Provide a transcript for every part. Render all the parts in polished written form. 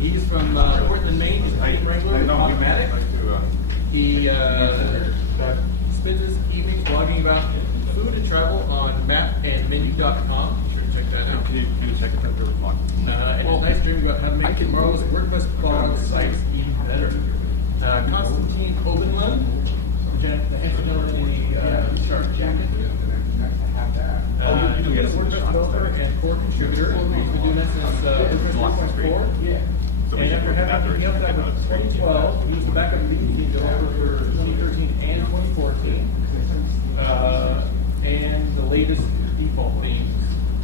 He's from Portland, Maine. He's a paint wrangler at Automatic. He spends his evenings blogging about food and travel on mapandmenu.com. Be sure to check that out. Can you check it out? And his nice dream about how to make tomorrow's WordPress blog sites even better. Konstantin Obenlund, the handsome in the sharp jacket. He's a WordPress developer and core contributor. He's been doing this since WordPress 3.4. Yeah. And after having helped out with 2012, he was the backup lead developer for 2013 and 2014. And the latest default themes.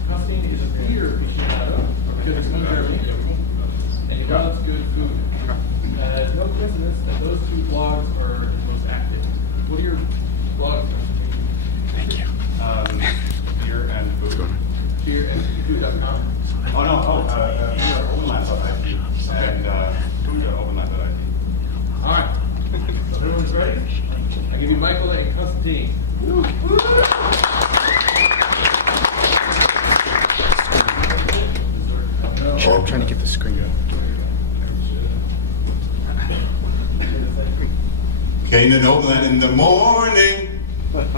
Konstantin is a beer aficionado because he's and he loves good food. It's no coincidence that those two blogs are the most active. What are your blogs? Thank you. Beer and food. Beerandfood.com. Oh no, openlab.it and openlab.it. Alright. So everyone's ready? I give you Michael and Konstantin. I'm trying to get the screen going. Okay, in Oberland in the morning,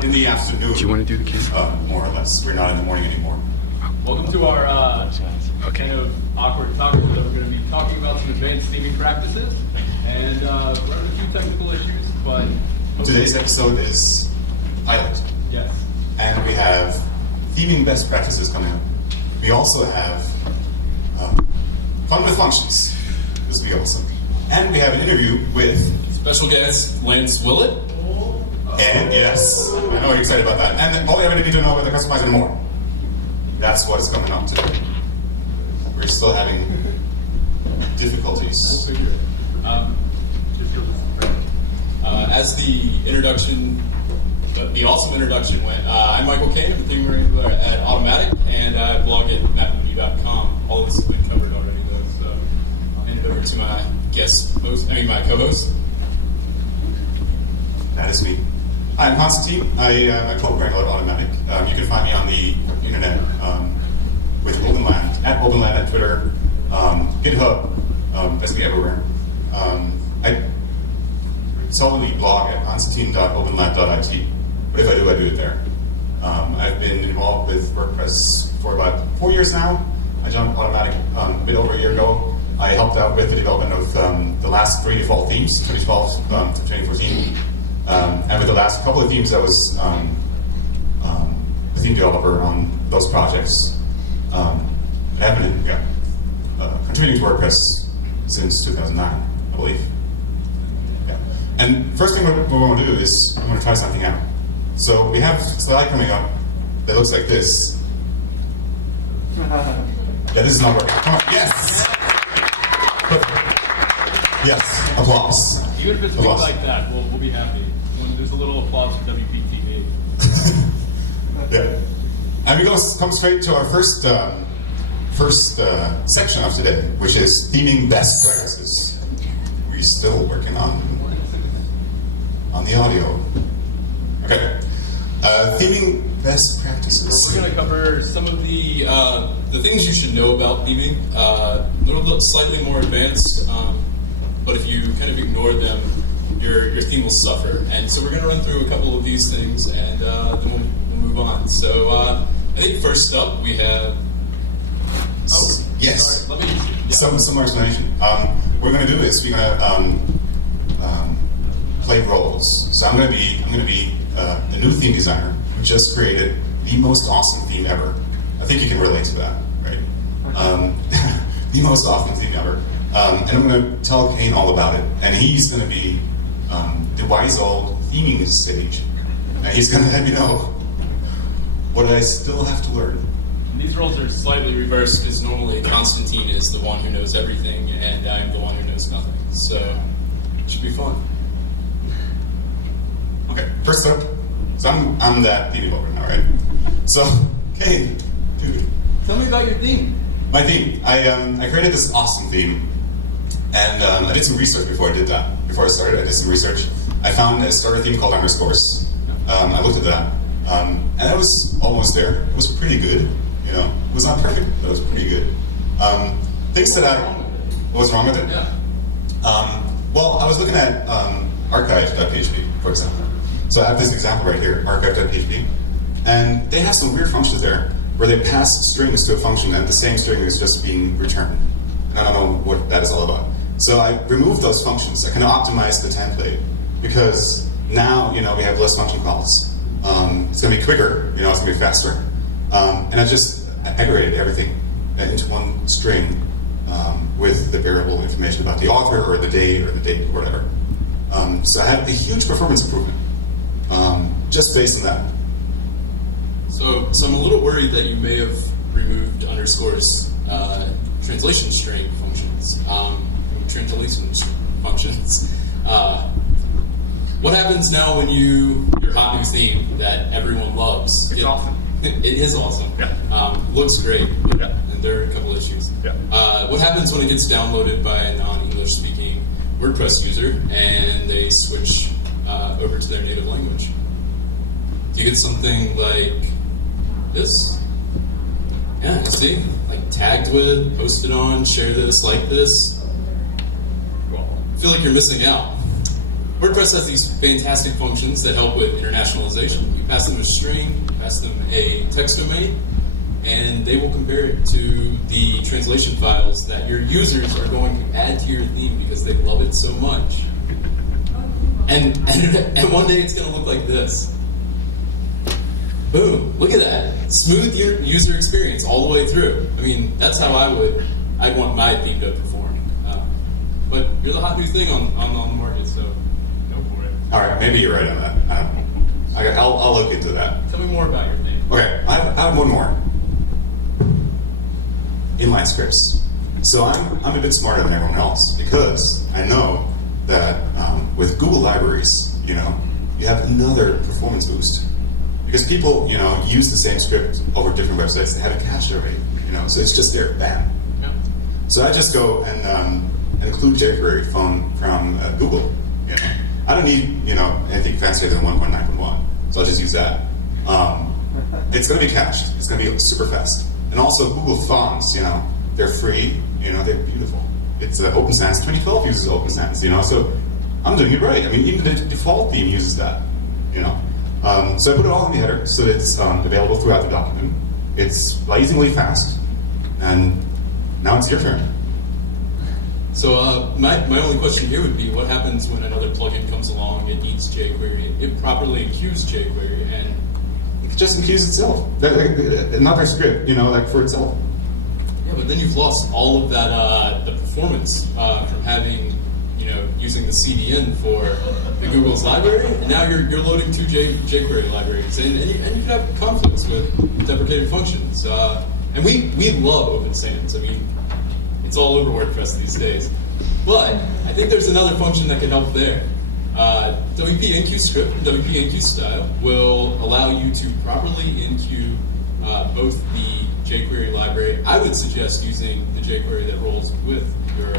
in the afternoon. Do you want to do the camera? More or less. We're not in the morning anymore. Welcome to our kind of awkward talk that we're going to be talking about some advanced theming practices and running a few technical issues, but Today's episode is pilot, yes. and we have theming best practices coming up. We also have fun with functions. This will be awesome. And we have an interview with special guest Lance Willett. and yes, I know you're excited about that. And all you ever need to know about the customizer more. That's what it's coming up to. We're still having difficulties. As the introduction, the awesome introduction went, I'm Michael Kane, I'm a theme wrangler at Automatic, and I blog at mapandmenu.com. All of this has been covered already, though, so I'll hand it over to my my co-host. That is me. I'm Konstantin. I'm a code wrangler at Automatic. You can find me on the internet with Openland, at Twitter, GitHub, basically everywhere. I solely blog at konstantin.openland.it, but if I do it there. I've been involved with WordPress for about 4 years now. I joined Automatic a bit over a year ago. I helped out with the development of the last 3 default themes, 2012 to 2014. And with the last couple of themes, I was a theme developer on those projects. I have been contributing to WordPress since 2009, I believe. Yeah. And first thing we're going to do is we're going to try something out. So we have a slide coming up that looks like this. Yeah, this is not working. Come on. Yes! Yes, applause. Even if it's weak like that, we'll be happy. When there's a little applause for WPTV. Yeah. And we come straight to our first section of today, which is theming best practices. We're still working on the audio. Okay. Theming best practices. We're going to cover some of the things you should know about theming. A little bit slightly more advanced, but if you kind of ignore them, your theme will suffer. And so we're going to run through a couple of these things, and then we'll move on. So I think first up we have. Yes. Sorry, Some more explanation. What we're going to do is we're going to play roles. So I'm going to be a new theme designer who just created the most awesome theme ever. I think you can relate to that, right? The most awesome theme ever. And I'm going to tell Kane all about it. And he's going to be the wise old theming sage. And he's going to let me know what I still have to learn. These roles are slightly reversed because normally Konstantin is the one who knows everything and I'm the one who knows nothing. So it should be fun. Okay, first up, so I'm that theme developer now, right? So, Kane, dude. Tell me about your theme. My theme. I created this awesome theme, and I did some research before I did that. Before I started, I did some research. I found a starter theme called Underscores. I looked at that, and I was almost there. It was pretty good, you know. It was not perfect, but it was pretty good. Things that I... What's wrong with it? Yeah. Well, I was looking at archive.php, for example. So I have this example right here, archive.php, and they have some weird functions there where they pass strings to a function and the same string is just being returned. And I don't know what that is all about. So I removed those functions. I kind of optimized the template because now, we have less function calls. It's going to be quicker, it's going to be faster. And I just aggregated everything into one string with the variable information about the author or the date or or whatever. So I had a huge performance improvement just based on that. So I'm a little worried that you may have removed underscores translation string functions. Translation functions. What happens now when your hot new theme that everyone loves? It's awesome. It is awesome. Yeah. Looks great. Yeah. And there are a couple issues. Yeah. What happens when it gets downloaded by a non-English speaking WordPress user and they switch over to their native language? Do you get something like this? Yeah, you see? Like tagged with, posted on, share this, like this. I feel like you're missing out. WordPress has these fantastic functions that help with internationalization. You pass them a string, you pass them a text domain, and they will compare it to the translation files that your users are going to add to your theme because they love it so much. And one day it's going to look like this. Boom! Look at that. Smooth user experience all the way through. I mean, that's how I'd want my theme to perform. But you're the hot new thing on the market, so go for it. All right, maybe you're right on that. I'll look into that. Tell me more about your theme. Okay, I have one more. Inline scripts. So I'm a bit smarter than everyone else because I know that with Google Libraries, you have another performance boost. Because people, use the same script over different websites. They have a cache already, so it's just there, bam. Yeah. So I just go and include jQuery from Google. I don't need anything fancier than 1.9.1, so I'll just use that. It's going to be cached. It's going to be super fast. And also Google Fonts, they're free. They're beautiful. It's Open Sans. 2012 uses Open Sans. So I'm doing it right. I mean, even the default theme uses that. So I put it all in the header so that it's available throughout the document. It's blazingly fast, and now it's your turn. So my only question here would be, what happens when another plugin comes along, it needs jQuery, it properly enqueues jQuery, and It just enqueues itself. Another script, for itself. yeah, but then you've lost all of that the performance from having using the CDN for the Google's library, and now you're loading two jQuery libraries, and you can have conflicts with deprecated functions. And we love Open Sans. I mean, it's all over WordPress these days. But I think there's another function that can help there. WP enqueue script, WP enqueue style, will allow you to properly enqueue both the jQuery library. I would suggest using the jQuery that rolls with your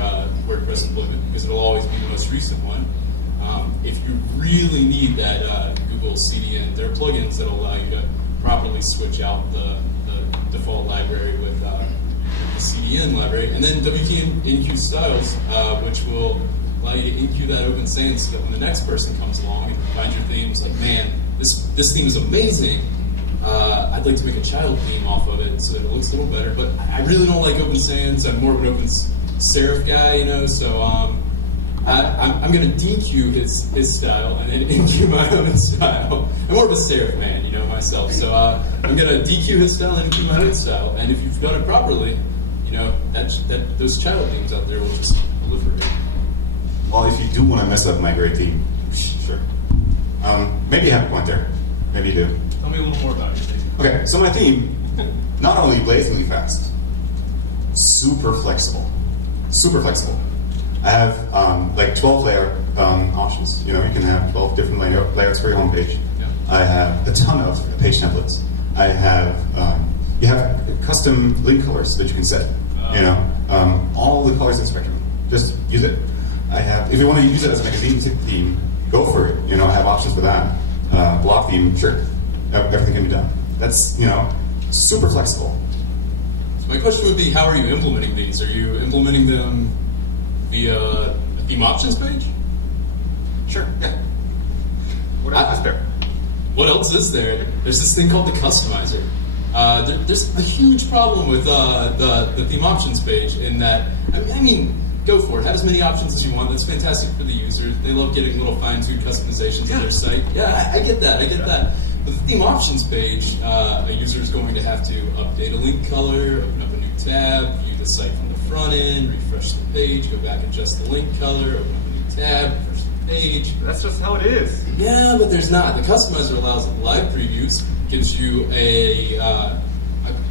WordPress deployment because it'll always be the most recent one. If you really need that Google CDN, there are plugins that will allow you to properly switch out the default library with the CDN library, and then WP enqueue styles, which will allow you to enqueue that Open Sans so that when the next person comes along and finds your themes, like, man, this theme is amazing. I'd like to make a child theme off of it so that it looks a little better, but I really don't like Open Sans. I'm more of an Open Serif guy, so I'm going to dequeue his style and then enqueue my own style. I'm more of a serif man, myself. So I'm going to dequeue his style and enqueue my own style. And if you've done it properly, those child themes out there will just proliferate. Well, if you do want to mess up my great theme, sure. Maybe you have a point there. Maybe you do. Tell me a little more about your theme. Okay, so my theme, not only blazingly fast, super flexible. Super flexible. I have 12 layer options. You can have 12 different layouts for your homepage. Yeah. I have a ton of page templates. I have you have custom link colors that you can set. All the colors in the spectrum. Just use it. I have, if you want to use it as a magazine theme, go for it. I have options for that. Block theme, sure. Everything can be done. That's super flexible. So my question would be, how are you implementing these? Are you implementing them via the theme options page? Sure, yeah. What else is there? What else is there? There's this thing called the customizer. There's a huge problem with the theme options page in that, I mean, go for it. Have as many options as you want. That's fantastic for the users. They love getting little fine-tuned customizations to their site. Yeah, I get that. But the theme options page, a user is going to have to update a link color, open up a new tab, view the site from the front end, refresh the page, go back, adjust the link color, open up a new tab, refresh the page. That's just how it is. Yeah, but there's not. The customizer allows live previews, gives you a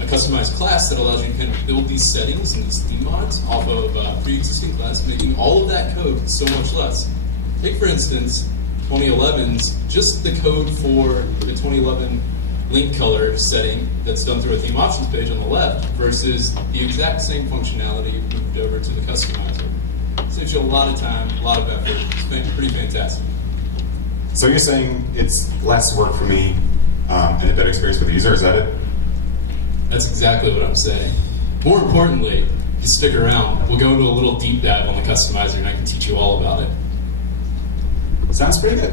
customized class that allows you to kind of build these settings and these theme mods off of pre-existing class, making all of that code so much less. Take, for instance, 2011's, just the code for the 2011 link color setting that's done through a theme options page on the left versus the exact same functionality moved over to the customizer. Saves you a lot of time, a lot of effort. It's been pretty fantastic. So you're saying it's less work for me and a better experience for the user, is that it? That's exactly what I'm saying. More importantly, if you stick around, we'll go to a little deep dive on the customizer and I can teach you all about it. Sounds pretty good.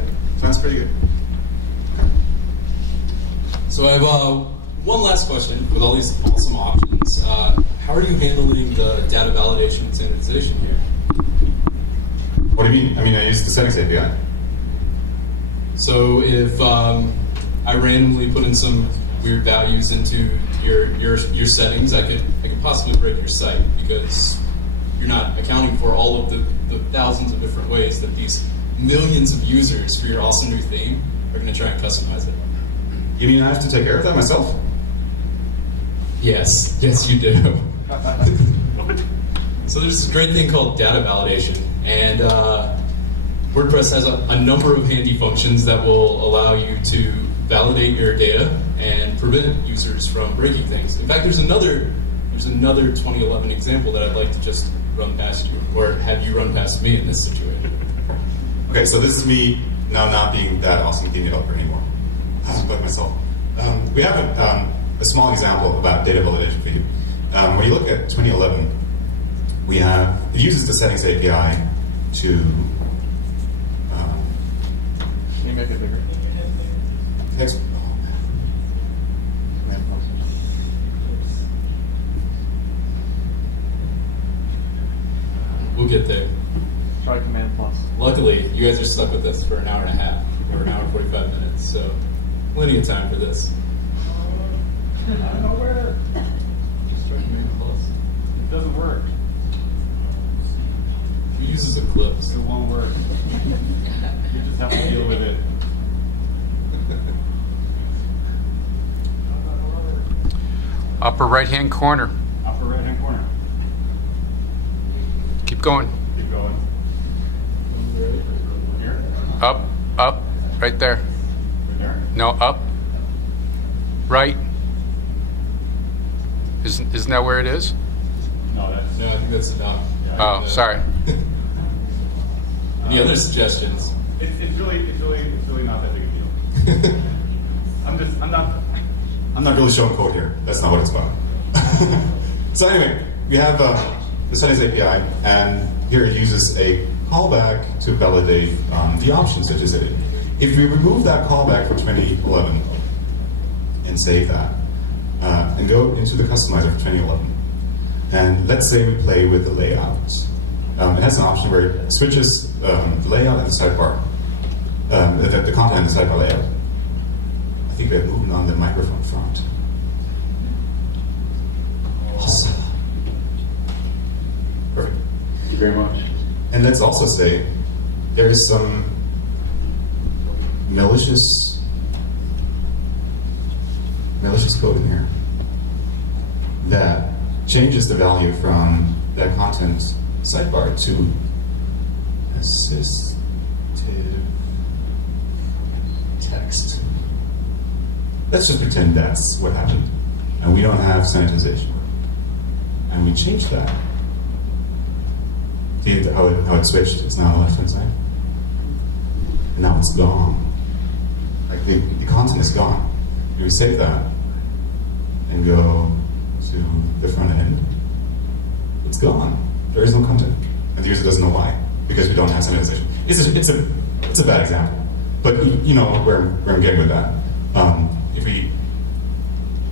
So I have one last question with all these awesome options. How are you handling the data validation and standardization here? What do you mean? I mean, I use the settings API. So if I randomly put in some weird values into your settings, I could possibly break your site because you're not accounting for all of the thousands of different ways that these millions of users for your awesome new theme are going to try and customize it. You mean I have to take care of that myself? Yes, you do. So there's this great thing called data validation, and WordPress has a number of handy functions that will allow you to validate your data and prevent users from breaking things. In fact, there's another 2011 example that I'd like to just run past you, or have you run past me in this situation. Okay, so this is me now not being that awesome theme developer anymore. But myself. We have a small example about data validation for you. When you look at 2011, it uses the settings API to. Can you make it bigger? Text. We'll get there. Try Command Plus. Luckily, you guys are stuck with us for an hour and a half, or an hour and 45 minutes, so plenty of time for this. I don't know where. Just try Command Plus. It doesn't work. He uses Eclipse. It won't work. You just have to deal with it. Upper right-hand corner. Upper right-hand corner. Keep going. Keep going. Here? Up, right there. Right there? No, up. Right. Isn't that where it is? No, that's... No, I think that's enough. Oh, sorry. Any other suggestions? It's really not that big a deal. I'm not really showing code here. That's not what it's about. So anyway, we have the settings API, and here it uses a callback to validate the options that you set in. If we remove that callback from 2011 and save that, and go into the customizer for 2011, and let's say we play with the layouts. It has an option where it switches the layout and the sidebar, the content and the sidebar layout. I think we're moving on the microphone front. Awesome. Perfect. Thank you very much. And let's also say there is some malicious code in here that changes the value from that content sidebar to assistive text. Let's just pretend that's what happened, and we don't have sanitization, and we change that. See how it switched? It's now on the left-hand side. And now it's gone. Like the content is gone. We save that and go to the front end. It's gone. There is no content. and the user doesn't know why, because we don't have sanitization. It's a bad example, but you know where I'm getting with that. If we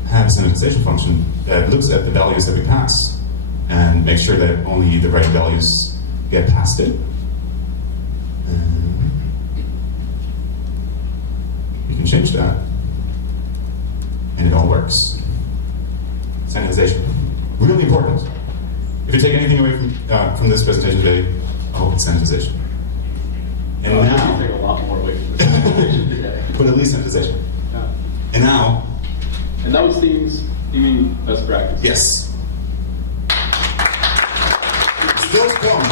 have a sanitization function that looks at the values that we pass and makes sure that only the right values get passed in, we can change that, and it all works. Sanitization, really important. If you take anything away from this presentation today, I hope it's sanitization. And now, take a lot more away from this presentation today. but at least sanitization. Yeah. And now, And that was theming best practice. yes. Still to come.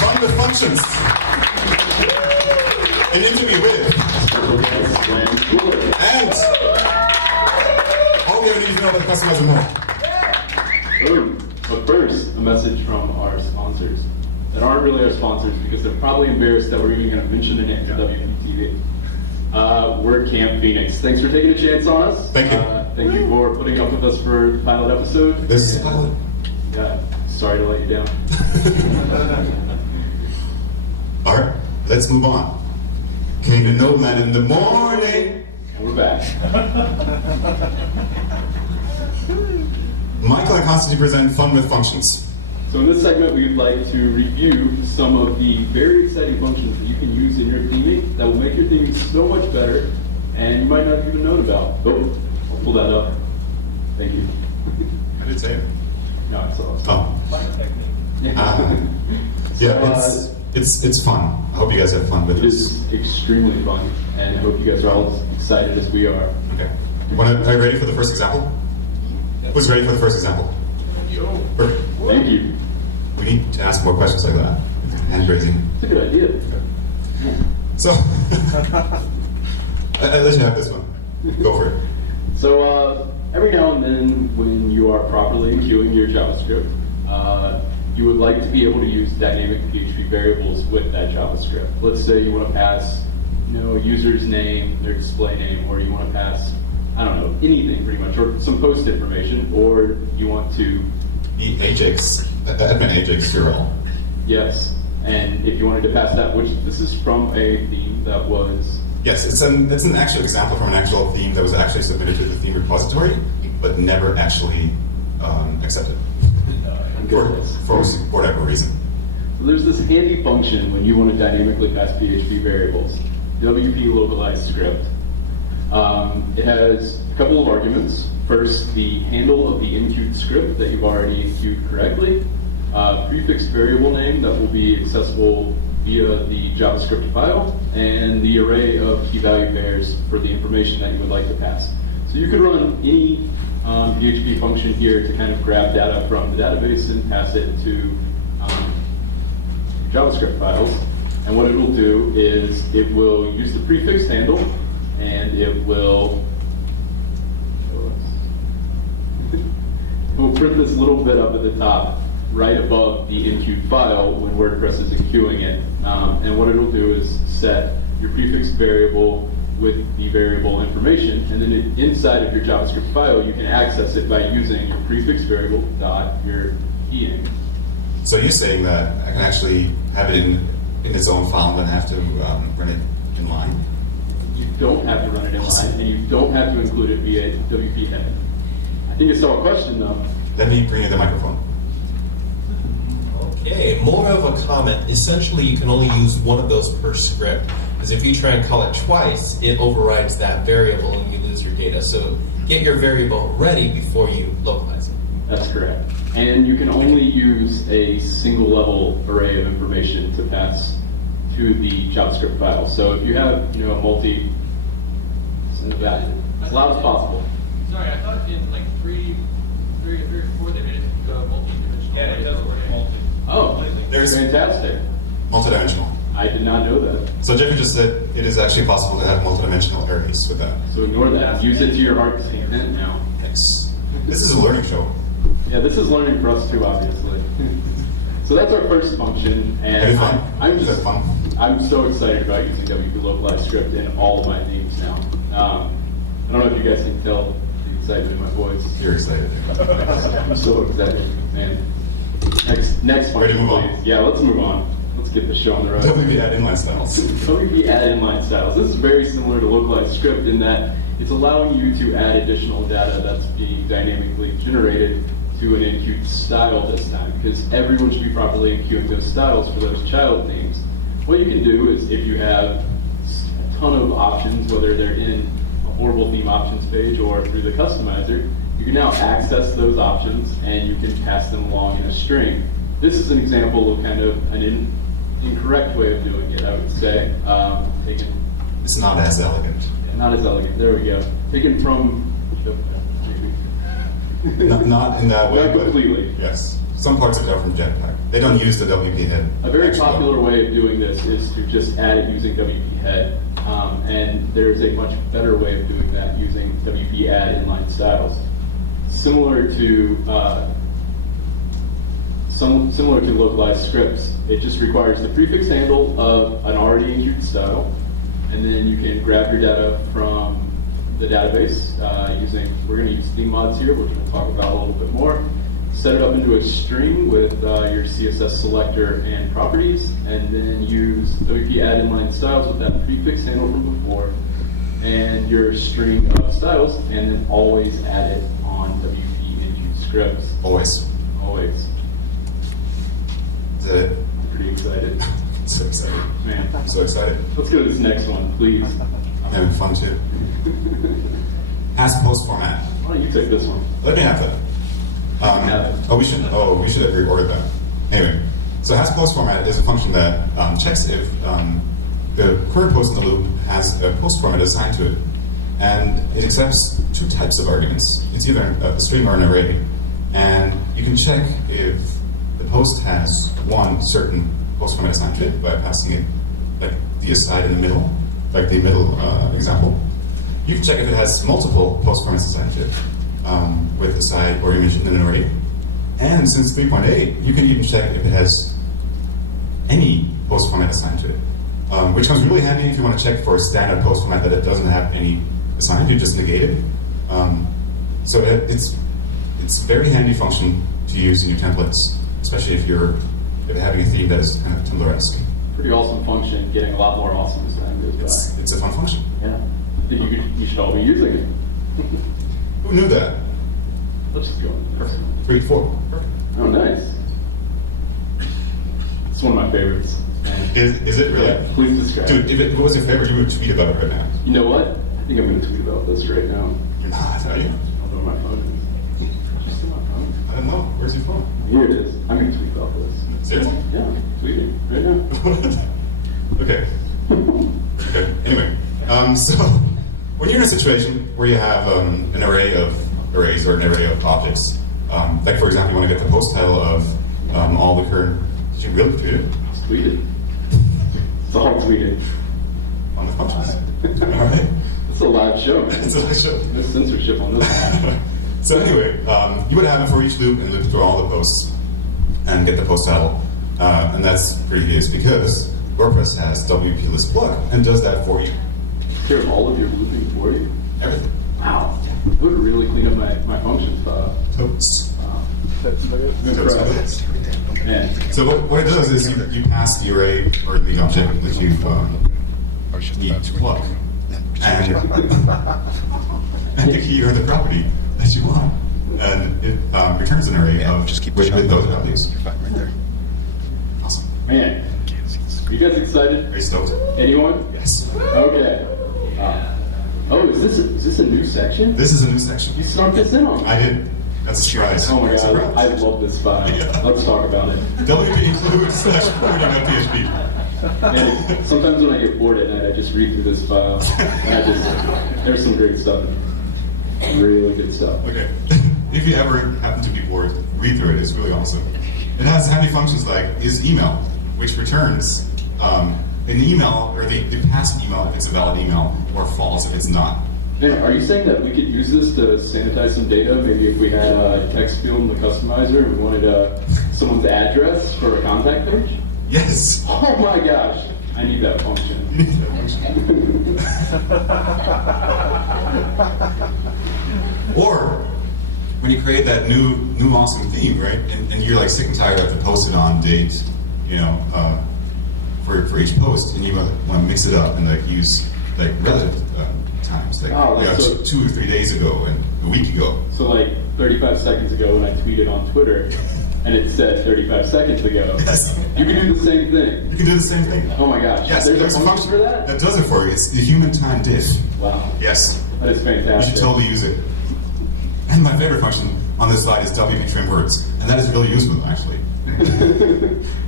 Fund the functions. An interview with. And all we ever need to know about the customers and more. Boom. But first, a message from our sponsors that aren't really our sponsors because they're probably embarrassed that we're even going to mention the name of WPTV. We're Camp Phoenix. Thanks for taking a chance on us. Thank you. Thank you for putting up with us for the pilot episode. This is a pilot. Yeah, sorry to let you down. All right, let's move on. Came to Nomad in the morning. And we're back. Michael and Constantine present Fun with Functions. So in this segment, we would like to review some of the very exciting functions that you can use in your theming that will make your theming so much better, and you might not have even known about. Oh, I'll pull that up. Thank you. I did say it. No, I saw it. Oh. Yeah, it's fun. I hope you guys have fun with It this. is extremely fun, and I hope you guys are all as excited as we are. Okay. Are you ready for the first example? Who's ready for the first example? Perfect. Thank you. We need to ask more questions like that. Hand raising. It's a good idea. So, I let you have this one. Go for it. So every now and then, when you are properly queuing your JavaScript, you would like to be able to use dynamic PHP variables with that JavaScript. Let's say you want to pass, a user's name, their display name, or you want to pass, I don't know, anything pretty much, or some post information, or you want to, The Ajax, admin Ajax URL. yes, and if you wanted to pass that, which this is from a theme that was, Yes, it's an actual example from an actual theme that was actually submitted to the theme repository, but never actually accepted for whatever reason. there's this handy function when you want to dynamically pass PHP variables, WP localized script. It has a couple of arguments. First, the handle of the enqueued script that you've already enqueued correctly, prefixed variable name that will be accessible via the JavaScript file, and the array of key value pairs for the information that you would like to pass. So you could run any PHP function here to kind of grab data from the database and pass it to JavaScript files. And what it will do is it will use the prefix handle, and it will print this little bit up at the top right above the enqueued file when WordPress is enqueuing it. And what it'll do is set your prefix variable with the variable information, and then inside of your JavaScript file, you can access it by using your prefix variable dot your keying. So you're saying that I can actually have it in its own file and then have to run it in line? You don't have to run it in line, and you don't have to include it via WP header. I think it's still a question though. Let me bring you the microphone. Okay, more of a comment. Essentially, you can only use one of those per script, because if you try and call it twice, it overrides that variable and you lose your data. So get your variable ready before you localize it. That's correct. And you can only as a single level array of information to pass to the JavaScript file. So if you have, a multi, send it back as loud as possible. Sorry, I thought in like three or four they made it multi-dimensional. Yeah, it does work multi. Oh, There's- fantastic. Multidimensional. I did not know that. So Jeffrey just said it is actually possible to have multidimensional arrays with that. So ignore that. Use it to your heart's content now. Thanks. This is a learning show. Yeah, this is learning for us too, obviously. So that's our first function, and Any fun? I'm Is just that fun? I'm so excited about using WP localized script in all of my themes now. I don't know if you guys can tell the excitement in my voice. You're excited. I'm so excited, man. Next Ready to function, move on? please. Yeah, let's move on. Let's get the show on the road. WP add inline styles. WP add inline styles. This is very similar to localized script in that it's allowing you to add additional data that's being dynamically generated to an enqueued style this time, because everyone should be properly enqueuing those styles for those child names. What you can do is, if you have a ton of options, whether they're in a horrible theme options page or through the customizer, you can now access those options and you can pass them along in a string. This is an example of kind of an incorrect way of doing it, I would say. Taken, It's not as elegant. not as elegant. There we go. Taken from. Not in that way. Not but completely. Yes. Some parts of it are from Jetpack. They don't use the WP head. A very Actually, popular way of doing this is to just add it using WP head, and there's a much better way of doing that using WP add inline styles. Similar to similar to localized scripts, it just requires the prefix handle of an already enqueued style, and then you can grab your data from the database using, we're going to use theme mods here, which we'll talk about a little bit more. Set it up into a string with your CSS selector and properties, and then use WP add inline styles with that prefix handle from before, and your string of styles, and then always add it on WP enqueued scripts. Always. Always. Is that it? Pretty excited. So excited. Man. I'm so excited. Let's go to this next one, please. I'm having fun too. Has post format. Why don't you take this one? Let me have that. Have it. We should have reordered that. Anyway, so has post format is a function that checks if the current post in the loop has a post format assigned to it, and it accepts two types of arguments. It's either a string or an array, and you can check if the post has one certain post format assigned to it by passing it like the aside in the middle, like the middle example. You can check if it has multiple post formats assigned to it. With aside or image in an array. And since 3.8, you can even check if it has any post format assigned to it, which comes really handy if you want to check for a standard post format that it doesn't have any assigned. You just negate it. So it's a very handy function to use in your templates, especially if you're having a theme that is kind of Tumblr-esque. Pretty awesome function, getting a lot more awesome as time goes by. It's a fun function. Yeah. I think you should all be using it. Who knew that? Let's just go on. Perfect. 3, 4. Perfect. Oh, nice. It's one of my favorites. And Is it really? yeah, please describe. Dude, if it was your favorite, you would tweet about it right now. You know what? I think I'm going to tweet about this right now. You're not, are you? Although my phone is. Did you see my phone? I don't know. Where's your phone? Here it is. I'm going to tweet about this. Seriously? Yeah, tweeting right now. Okay. Okay. Anyway, so when you're in a situation where you have an array of arrays or an array of objects, like for example, you want to get the post title of all the current. Did you really tweet it? It's tweeted. It's all tweeted. On the functions. All right. It's a live show, man. It's a live show. No censorship on this one. So anyway, you would have it for each loop and loop through all the posts and get the post title, and that's pretty hideous because WordPress has WP list plug and does that for you. Here's all of your looping for you. Everything. Wow. It would really clean up my functions file. Totes. Wow. Totes. Man. So what it does is you pass the array or the object that you need to plug, and the key or the property that you want, and it returns an array of with those values. You're fine right there. Awesome. Man. You guys excited? Very stoked. Anyone? Yes. Okay. Oh, is this a new section? This is a new section. You snuck this in on me. I did. That's a surprise. Oh my god, Surprise. I love this file. Yeah. Let's talk about it. WP includes /forwarding.php. And sometimes when I get bored at night, I just read through this file. And there's some great stuff in it. Really good stuff. Okay. If you ever happen to be bored, read through it. It's really awesome. It has handy functions like is email, which returns an email or the past email if it's a valid email, or false if it's not. Man, are you saying that we could use this to sanitize some data? Maybe if we had a text field in the customizer and we wanted someone's address for a contact page? Yes. Oh my gosh, I need that function. You need that function. Or when you create that new awesome theme, right? And you're like sick and tired of the posted on date, you know, for each post, and you want to mix it up and like use like relative times, like Oh, you know, so- 2 or 3 days ago and a week ago. So like 35 seconds ago when I tweeted on Twitter, and it said 35 seconds ago, Yes. you can do the same thing. You can do the same thing. Oh my gosh. Yes, there's there's a function for that? that does it for you. It's the human time diff. Wow. Yes. That is You fantastic. should totally use it. And my favorite function on this slide is WP trim words, and that is really useful actually.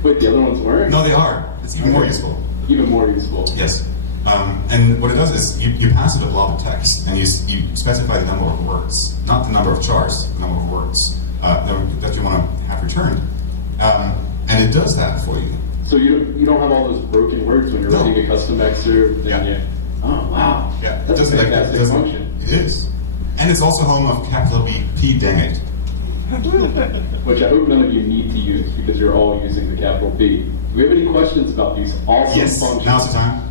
Wait, the other ones weren't? No, they are. It's even more useful. Even more useful. Yes. And what it does is you pass it a blob of text, and you specify the number of words, not the number of chars, the number of words that you want to have returned. And it does that for you. So you don't have all those broken words when you're No. writing a custom excerpt. Yeah. And you, oh wow. Yeah, That's a fantastic function. It is. And it's also home of capital P, dang it. Which I hope none of you need to use because you're all using the capital P. Do we have any questions about these awesome Yes, functions? now's the time.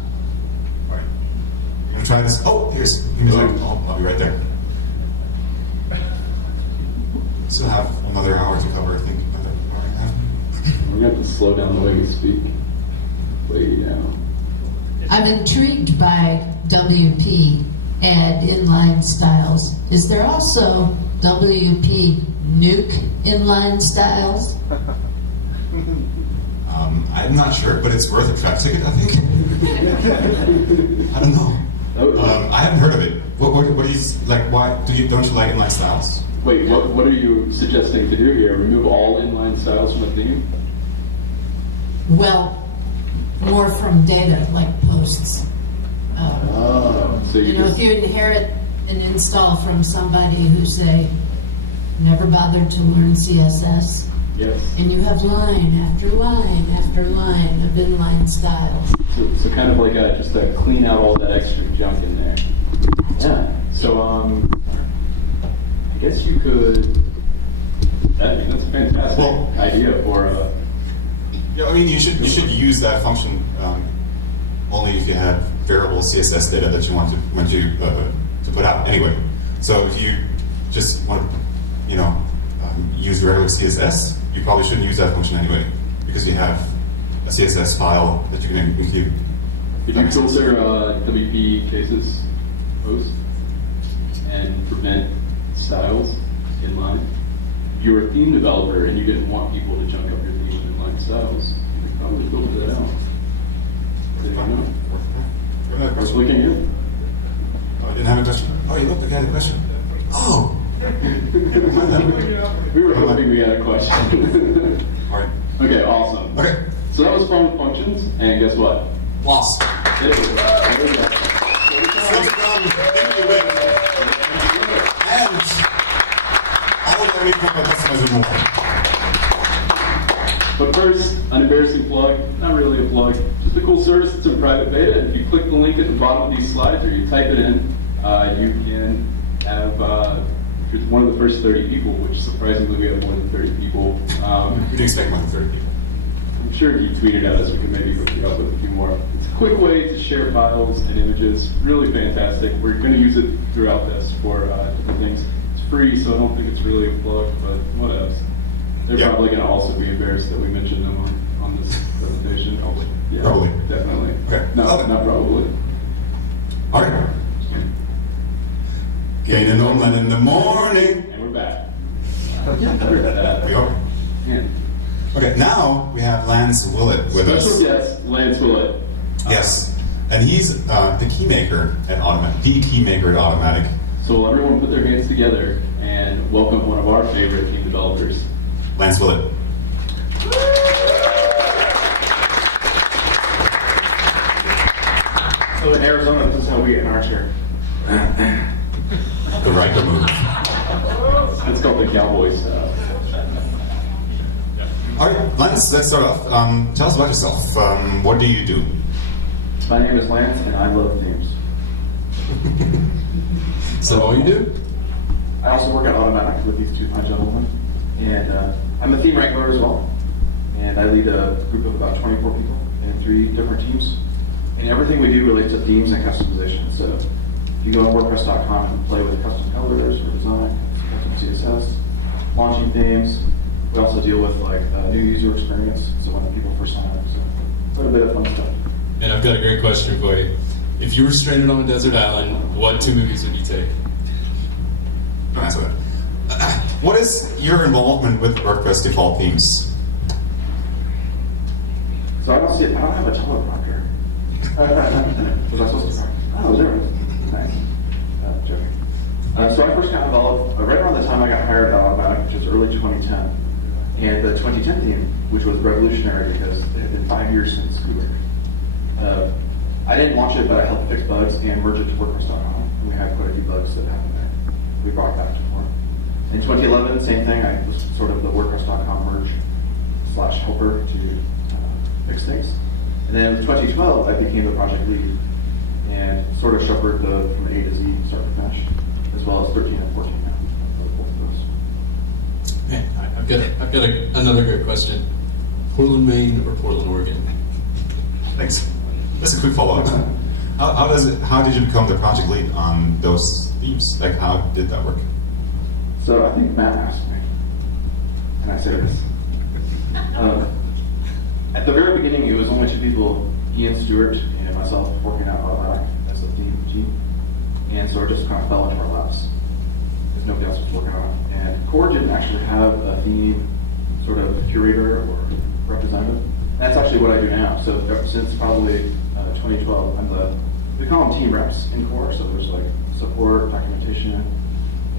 All right. You want to try this? Oh, here's. Give me a second. I'll be right there. Still have another hour to cover, I think. Another hour and a half. We're going to have to slow down the way we speak. Way down. I'm intrigued by WP and inline styles. Is there also WP nuke inline styles? I'm not sure, but it's worth a trap ticket, I think. I don't know. I haven't heard of it. What do you like? Why don't you like inline styles? Wait, what are you suggesting to do here? Remove all inline styles from a theme? Well, more from data, like posts. So You know, if you inherit an install from somebody who, say, never bothered to learn CSS, yes. and you have line after line after line of inline styles. So kind of like just to clean out all that extra junk in there. Yeah. So I guess you could. That's a fantastic idea for. Yeah, I mean, you should use that function only if you have variable CSS data that you want to put out anyway. So if you just want to, use regular CSS, you probably shouldn't use that function anyway because you have a CSS file that you can include. If you consider WP cases post and prevent styles inline, if you were a theme developer and you didn't want people to junk up your theme with inline styles, you could probably filter that out. Did I know? Or looking in? Oh, I didn't have a question. Oh, you looked again. A question. Oh. We were hoping we had a question. All right. Okay, awesome. Okay. So that was fun functions, and guess what? Lost. There we go. There we go. And I will never become a customizer more. But first, an embarrassing plug, not really a plug, just a cool service that's in private beta. If you click the link at the bottom of these slides or you type it in, you can have, if you're one of the first 30 people, which surprisingly we have more than 30 people. We didn't expect more than 30 people. I'm sure if you tweeted at us, we could maybe hook you up with a few more. It's a quick way to share files and images, really fantastic. We're going to use it throughout this for different things. It's free, so I don't think it's really a plug, but what else? They're Yeah. probably going to also be embarrassed that we mentioned them on this presentation. Probably. Yeah, Probably. Definitely. Okay. No, Love it. not probably. All right. Getting on in the morning. And we're back. We are. Man. Okay, now we have Lance Willett with Special us. guest, Lance Willett. Yes, and he's the key maker at Automatic. The key maker at Automatic. So will everyone put their hands together and welcome one of our favorite team developers, Lance Willett. So in Arizona, this is how we get in our chair. The right to move. It's called the Cowboy style. All right, Lance, let's start off. Tell us about yourself. What do you do? My name is Lance, and I love names. So all you do? I also work at Automatic with these two fine gentlemen, and I'm a theme wrangler as well. And I lead a group of about 24 people in 3 different teams. And everything we do relates to themes and customization. So if you go on WordPress.com and play with custom colors or design, custom CSS, launching themes. We also deal with like new user experience, so when people first sign up, so a little bit of fun stuff. And I've got a great question for you. If you were stranded on a desert island, what 2 movies would you take? Don't answer that. What is your involvement with WordPress default themes? So I don't have a teleprompter. Was I supposed to talk? Oh, there it is. Nice. Joking. So I first got involved right around the time I got hired at Automatic, which was early 2010. And the 2010 theme, which was revolutionary because it had been 5 years since Gutenberg. I didn't launch it, but I helped fix bugs and merge it to WordPress.com. And we had quite a few bugs that happened there. We brought back to form. In 2011, same thing. I was sort of the WordPress.com merge / helper to fix things. And then in 2012, I became the project lead and sort of shepherded from A to Z, start to finish, as well as 13 and 14 now. Both of those. Man, I've got another great question. Portland, Maine, or Portland, Oregon? Thanks. Just a quick follow-up. How did you become the project lead on those themes? Like, how did that work? So I think Matt asked me, and I said this. At the very beginning, it was only 2 people, Ian Stewart and myself, working out Automatic as the theme team. And so it just kind of fell into our laps, because nobody else was working on it. And Core didn't actually have a theme sort of curator or representative. That's actually what I do now. So ever since probably 2012, we call them team reps in Core. So there's like support, documentation,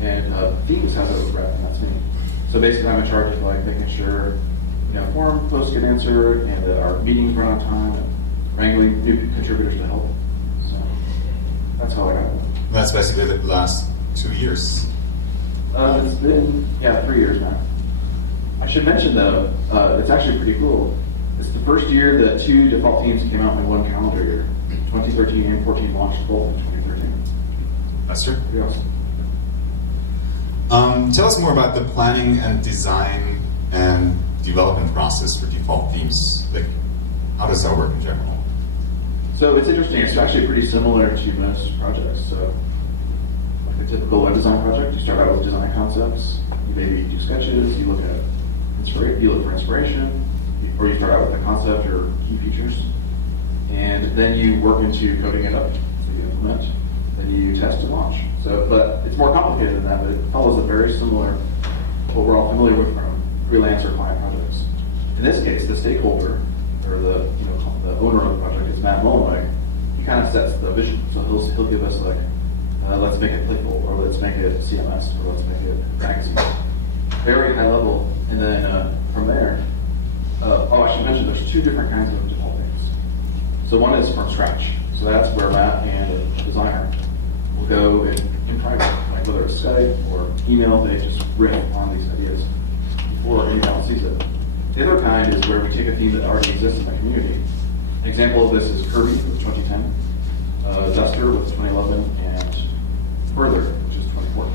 and themes have a rep, and that's me. So basically, I'm in charge of like making sure forum posts get answered and that our meetings run on time and wrangling new contributors to help. So that's how I got it. That's basically the last 2 years. It's been 3 years now. I should mention though, it's actually pretty cool. It's the first year that 2 default themes came out in one calendar year. 2013 and 14 launched both in 2013. That's true. Pretty awesome. Tell us more about the planning and design and development process for default themes. Like, how does that work in general? So it's interesting. It's actually pretty similar to most projects. So, like a typical web design project, you start out with design concepts. You maybe do sketches. You look for inspiration, or you start out with a concept or key features, and then you work into coding it up. So you implement, then you test and launch. So, but it's more complicated than that. But it follows a very similar, what we're all familiar with from freelance or client projects. In this case, the stakeholder or the owner of the project is Matt Mullenweg. He kind of sets the vision. So he'll give us like, let's make it playful, or let's make it CMS, or let's make it magazine. Very high level, and then from there. I should mention there's 2 different kinds of default things. So one is from scratch. So that's where Matt and a designer will go in private, like whether it's Skype or email, they just riff on these ideas before anyone else sees it. The other kind is where we take a theme that already exists in the community. An example of this is Kirby with 2010, Duster with 2011, and Further, which is 2014.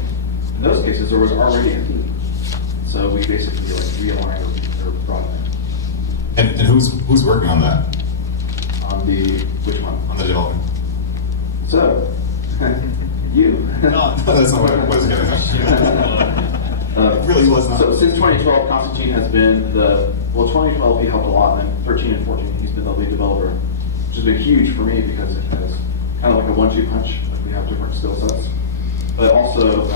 In those cases, there was already a theme. So we basically realigned or brought it in. And who's working on that? On which one? On the development? So, you. No, that's not what I was getting at. It really was not. So since 2012, Constantine has been 2012 he helped a lot, and then 13 and 14 he's been the lead developer, which has been huge for me because it's kind of like a 1-2 punch. Like we have different skill sets. But also,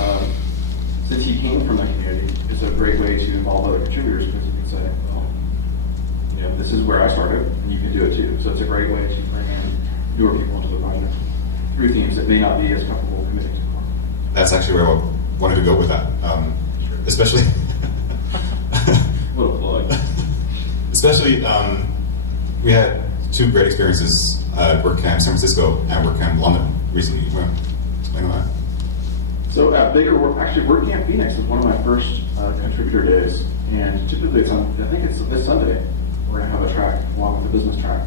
since he came from the community, it's a great way to involve other contributors because you can say, this is where I started, and you can do it too. So it's a great way to bring in newer people into the project through themes that may not be as comfortable committing to. That's actually where I wanted to go with that. Especially, Little plug. especially, we had 2 great experiences at WordCamp San Francisco and WordCamp London recently. You want to explain on that? So at WordCamp Phoenix is one of my first contributor days, and typically it's I think it's this Sunday, we're going to have a track along with the business track.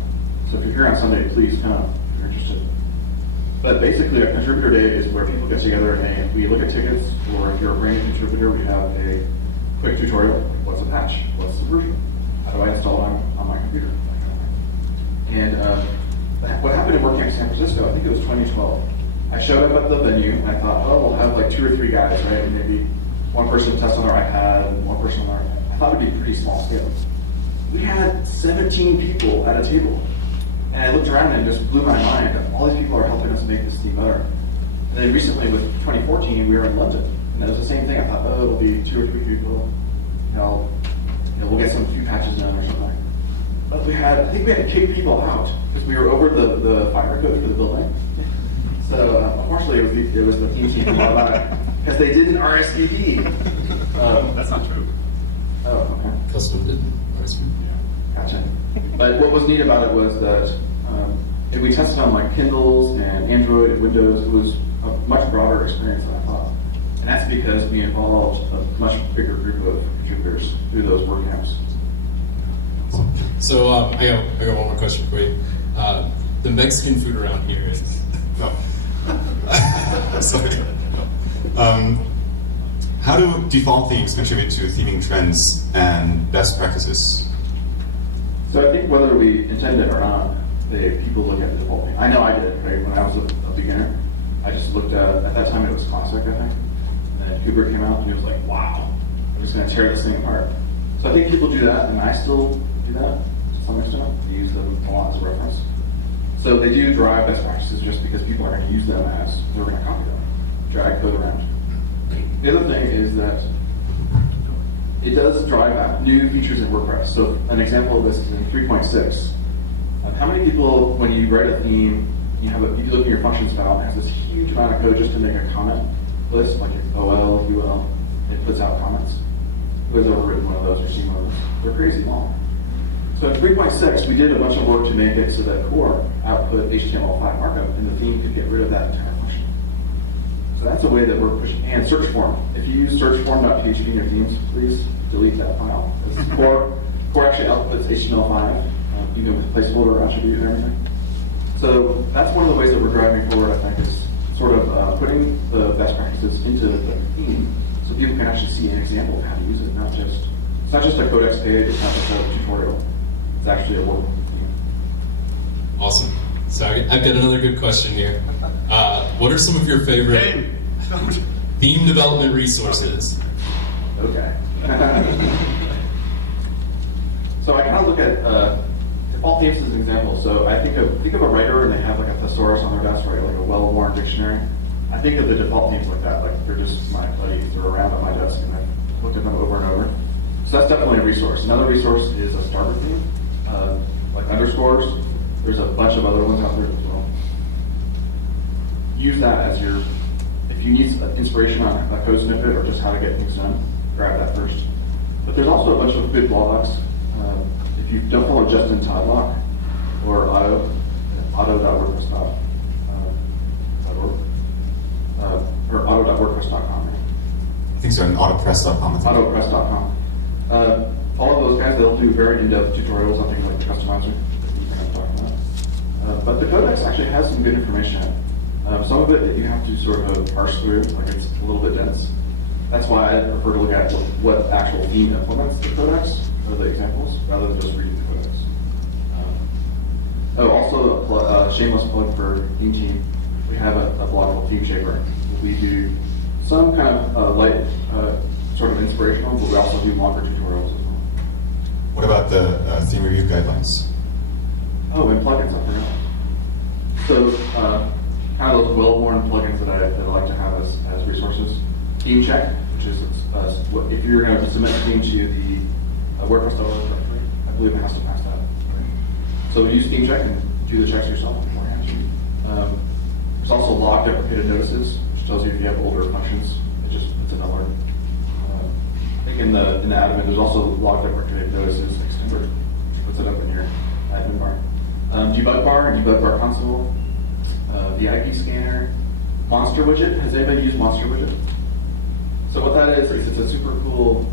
So if you're here on Sunday, please come if you're interested. But basically, a contributor day is where people get together and we look at tickets, or if you're a brand new contributor, we have a quick tutorial. What's a patch? What's the version? How do I install it on my computer? And what happened in WordCamp San Francisco, I think it was 2012. I showed up at the venue, and I thought, we'll have like 2 or 3 guys, right? And maybe one person tests on their iPad, and one person on their iPad. I thought it'd be pretty small scale. We had 17 people at a table. And I looked around and it just blew my mind. All these people are helping us make this theme better. And then recently with 2014, we were in London. And it was the same thing. I thought, oh, it'll be 2 or 3 people. We'll get some few patches done or something. But I think we had to kick people out because we were over the fiber code for the building. So unfortunately, it was the team about it because they didn't RSVP. That's not true. Oh, okay. Custom did. Gotcha. But what was neat about it was that we tested on like Kindles and Android and Windows. It was a much broader experience than I thought. And that's because we involved a much bigger group of contributors through those work camps. So I got one more question for you. The Mexican food around here is. No. Sorry. How do default themes contribute to theming trends and best practices? So I think whether we intend it or not, people look at the default theme. I know I did, right? When I was a beginner, I just looked at that time it was Classic, I think. And then Kubrick came out and he was like, wow, I'm just going to tear this thing apart. So I think people do that, and I still do that to some extent. I use them a lot as a reference. So they do drive best practices just because people are going to use them as they're going to copy them, drag code around. The other thing is that it does drive out new features in WordPress. So an example of this is in 3.6. How many people, when you write a theme, you look at your functions file, it has this huge amount of code just to make a comment list, like OL, UL, it puts out comments. Who has ever written one of those or seen one of those? They're crazy long. So in 3.6, we did a bunch of work to make it so that core output HTML5 markup, and the theme could get rid of that entire function. So that's a way that we're pushing. And search form. If you use searchform.php in your themes, please delete that file. Core actually outputs HTML5, even with placeholder attribute and everything. So that's one of the ways that we're driving forward, I think, is sort of putting the best practices into the theme so people can actually see an example of how to use it. It's not just a codex page, it's not just a tutorial. It's actually a workable theme. Awesome. So I've got another good question here. What are some of your favorite theme development resources? Okay. So I kind of look at default themes as an example. So I think of a writer and they have like a thesaurus on their desk, right? Like a well-worn dictionary. I think of the default themes like that, like they're just my buddies, they're around on my desk and I've looked at them over and over. So that's definitely a resource. Another resource is a starter theme, like underscores. There's a bunch of other ones out there as well. Use that as if you need inspiration on a code snippet or just how to get things done, grab that first. But there's also a bunch of good blogs. If you don't follow Justin Todlock or auto.wordpress.org, or auto.wordpress.com. I think so, in autopress.com. Autopress.com. Follow those guys, they'll do very in-depth tutorials on things like the customizer that we're going to talk about. But the codex actually has some good information. Some of it you have to sort of parse through, like it's a little bit dense. That's why I prefer to look at what actual theme implements the codex, or the examples, rather than just reading the codex. Also a shameless plug for Theme Team. We have a blog called Theme Shaper. We do some kind of light, sort of inspirational, but we also do longer tutorials as well. What about the theme review guidelines? Oh, and plugins, I forgot. So, kind of those well-worn plugins that I like to have as resources. Theme Check, which is if you're going to submit a theme to the WordPress directory, I believe it has to pass that. So use Theme Check and do the checks yourself beforehand. There's also log deprecated notices, which tells you if you have older functions. It just puts an alert. I think in the admin, there's also log deprecated notices extender, which puts it up in your admin bar. Debug bar and debug bar console, the IP scanner, Monster widget. Has anybody used Monster widget? So what that is it's a super cool,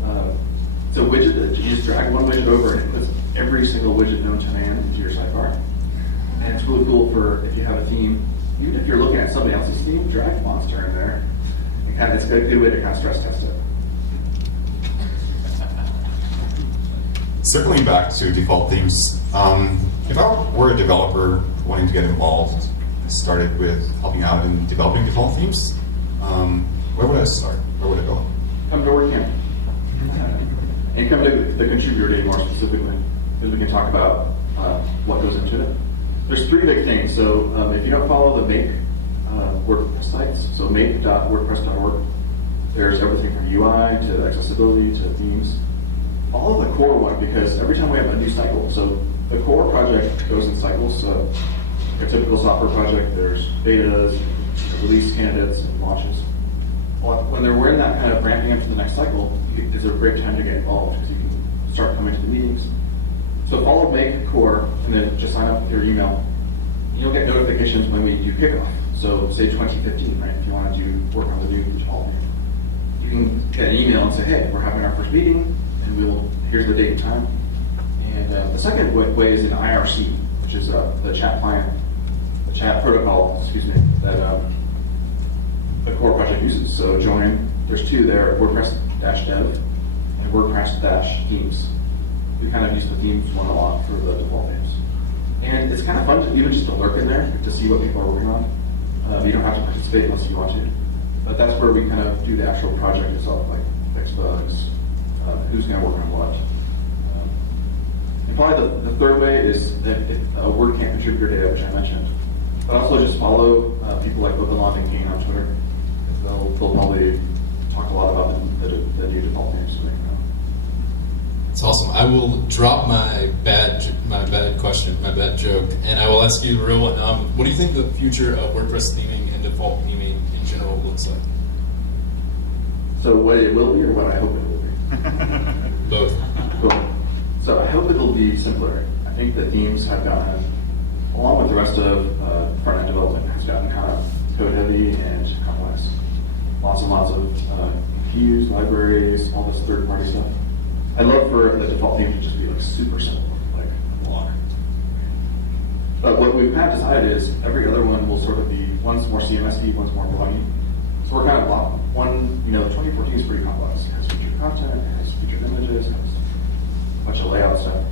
it's a widget that you just drag one widget over and it puts every single widget known to man into your sidebar. And it's really cool for if you have a theme, even if you're looking at somebody else's theme, drag Monster in there. And it's a good way to kind of stress test it. Circling back to default themes, if I were a developer wanting to get involved, started with helping out in developing default themes, where would I start? Where would I go? come to WordCamp. And come to the contributor day more specifically, because we can talk about what goes into it. There's 3 big things. So if you don't follow the Make WordPress sites, so make.wordpress.org, there's everything from UI to accessibility to themes. Follow the core one, because every time we have a new cycle, so the core project goes in cycles. So a typical software project, there's betas, release candidates, and launches. Well, when we're in that kind of ramping up to the next cycle, it's a great time to get involved, because you can start coming to the meetings. So follow Make Core, and then just sign up with your email. You'll get notifications when we do kickoff. So say 2015, right? If you want to work on the new default, you can get an email and say, hey, we're having our first meeting, and here's the date and time. And the second way is in IRC, which is the chat client, the chat protocol, that the core project uses. So there's 2 there, WordPress-dev and WordPress-themes. We kind of use the themes one a lot for the default themes. And it's kind of fun to even just to lurk in there to see what people are working on. You don't have to participate unless you want to. But that's where we kind of do the actual project itself, like fix bugs, who's going to work on what. And probably the third way is WordCamp contributor data, which I mentioned. But also just follow people like Openlog and Kane on Twitter. They'll probably talk a lot about the new default names right now. It's awesome. I will drop my bad question, my bad joke, and I will ask you the real one. What do you think the future of WordPress theming and default theming in general looks like? So what it will be, or what I hope it will be? Both. Cool. So I hope it'll be simpler. I think the themes have gotten, along with the rest of front-end development, has gotten kind of code-heavy and complex. Lots and lots of keys, libraries, all this third-party stuff. I'd love for the default theme to just be like super simple, like a blog. But what we've kind of decided is every other one will sort of be, one's more CMS-y, one's more bloggy. So we're kind of blocked. 2014 is pretty complex. It has featured content, it has featured images, it has a bunch of layout stuff.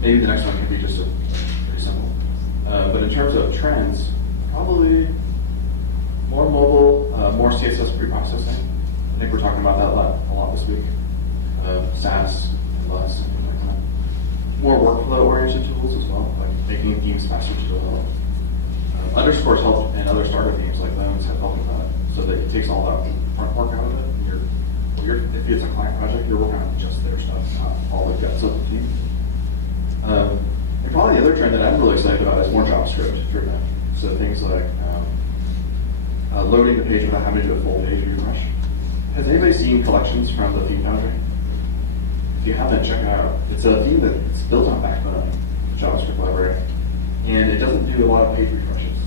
Maybe the next one could be just pretty simple. But in terms of trends, probably more mobile, more CSS preprocessing. I think we're talking about that a lot this week. SaaS and less, and things like that. More workflow-oriented tools as well, like making themes faster to develop. Underscores help, and other starter themes like Loans have helped with that, so that it takes all that front work out of it. If it's a client project, you're working on just their stuff, not all the guts of the team. And probably the other trend that I'm really excited about is more JavaScript driven. So things like loading the page without having to do a full page refresh. Has anybody seen collections from the Theme Foundry? If you haven't, check it out. It's a theme that's built on Backbone, the JavaScript library, and it doesn't do a lot of page refreshes.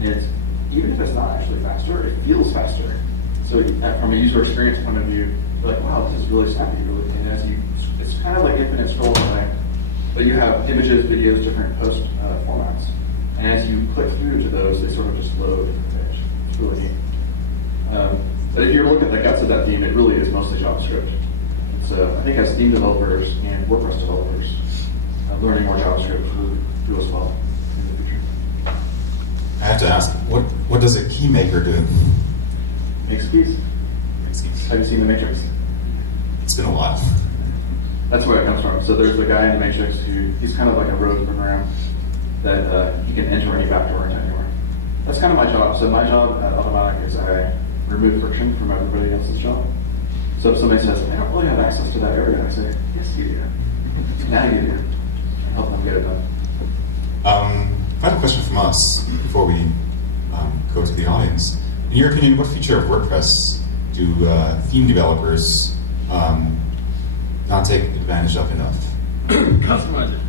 And even if it's not actually faster, it feels faster. So from a user experience point of view, you're like, wow, this is really snappy. And it's kind of like infinite scrolling thing, but you have images, videos, different post formats. And as you click through to those, they sort of just load the page. It's really neat. But if you look at the guts of that theme, it really is mostly JavaScript. So I think as theme developers and WordPress developers, learning more JavaScript will do us well in the future. I have to ask, what does a key maker do? Makes keys. Have you seen The Matrix? It's been a while. That's where it comes from. So there's a guy in The Matrix he's kind of like a rogue program that he can enter any backdoor into anywhere. That's kind of my job. So my job at Automatic is I remove friction from everybody else's job. So if somebody says, I don't really have access to that area, I say, yes, you do. Now you do. Help them get it done. Final question from us before we go to the audience. In your opinion, what feature of WordPress do theme developers not take advantage of enough? Customize it.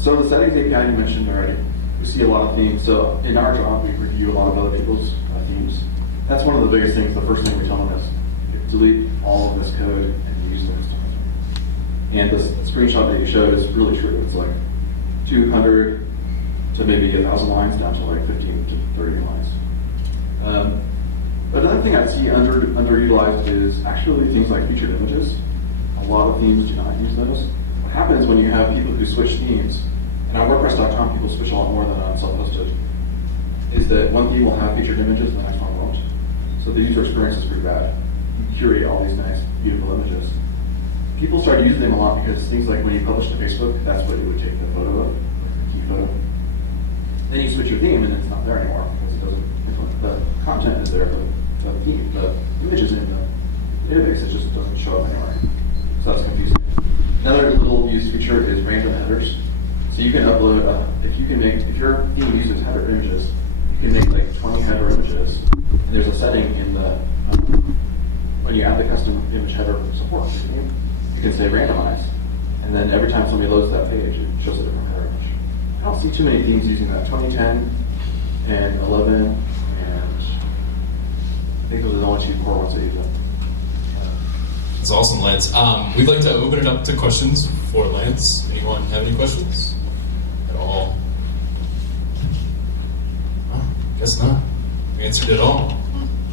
So the settings API you mentioned already, we see a lot of themes. So in our job, we review a lot of other people's themes. That's one of the biggest things. The first thing we tell them is delete all of this code and use this. And the screenshot that you showed is really true. It's like 200 to maybe 1,000 lines down to like 15 to 30 lines. But another thing I see underutilized is actually things like featured images. A lot of themes do not use those. What happens when you have people who switch themes, and on WordPress.com people switch a lot more than on self-hosted, is that one theme will have featured images and the next one won't. So the user experience is pretty bad. You curate all these nice, beautiful images. People started using them a lot because things like when you publish to Facebook, that's what you would take the photo of, the key photo. Then you switch your theme and it's not there anymore because it doesn't. The content is there, but the images in the database, it just doesn't show up anywhere. So that's confusing. Another little used feature is random headers. So you can upload, if your theme uses header images, you can make like 20 header images. And there's a setting in the, when you add the custom image header support, you can say randomize. And then every time somebody loads that page, it shows a different header image. I don't see too many themes using that. 2010 and 11, and I think those are the only two core ones that use it. That's awesome, Lance. We'd like to open it up to questions for Lance. Anyone have any questions at all? Oh, guess not. We answered it all.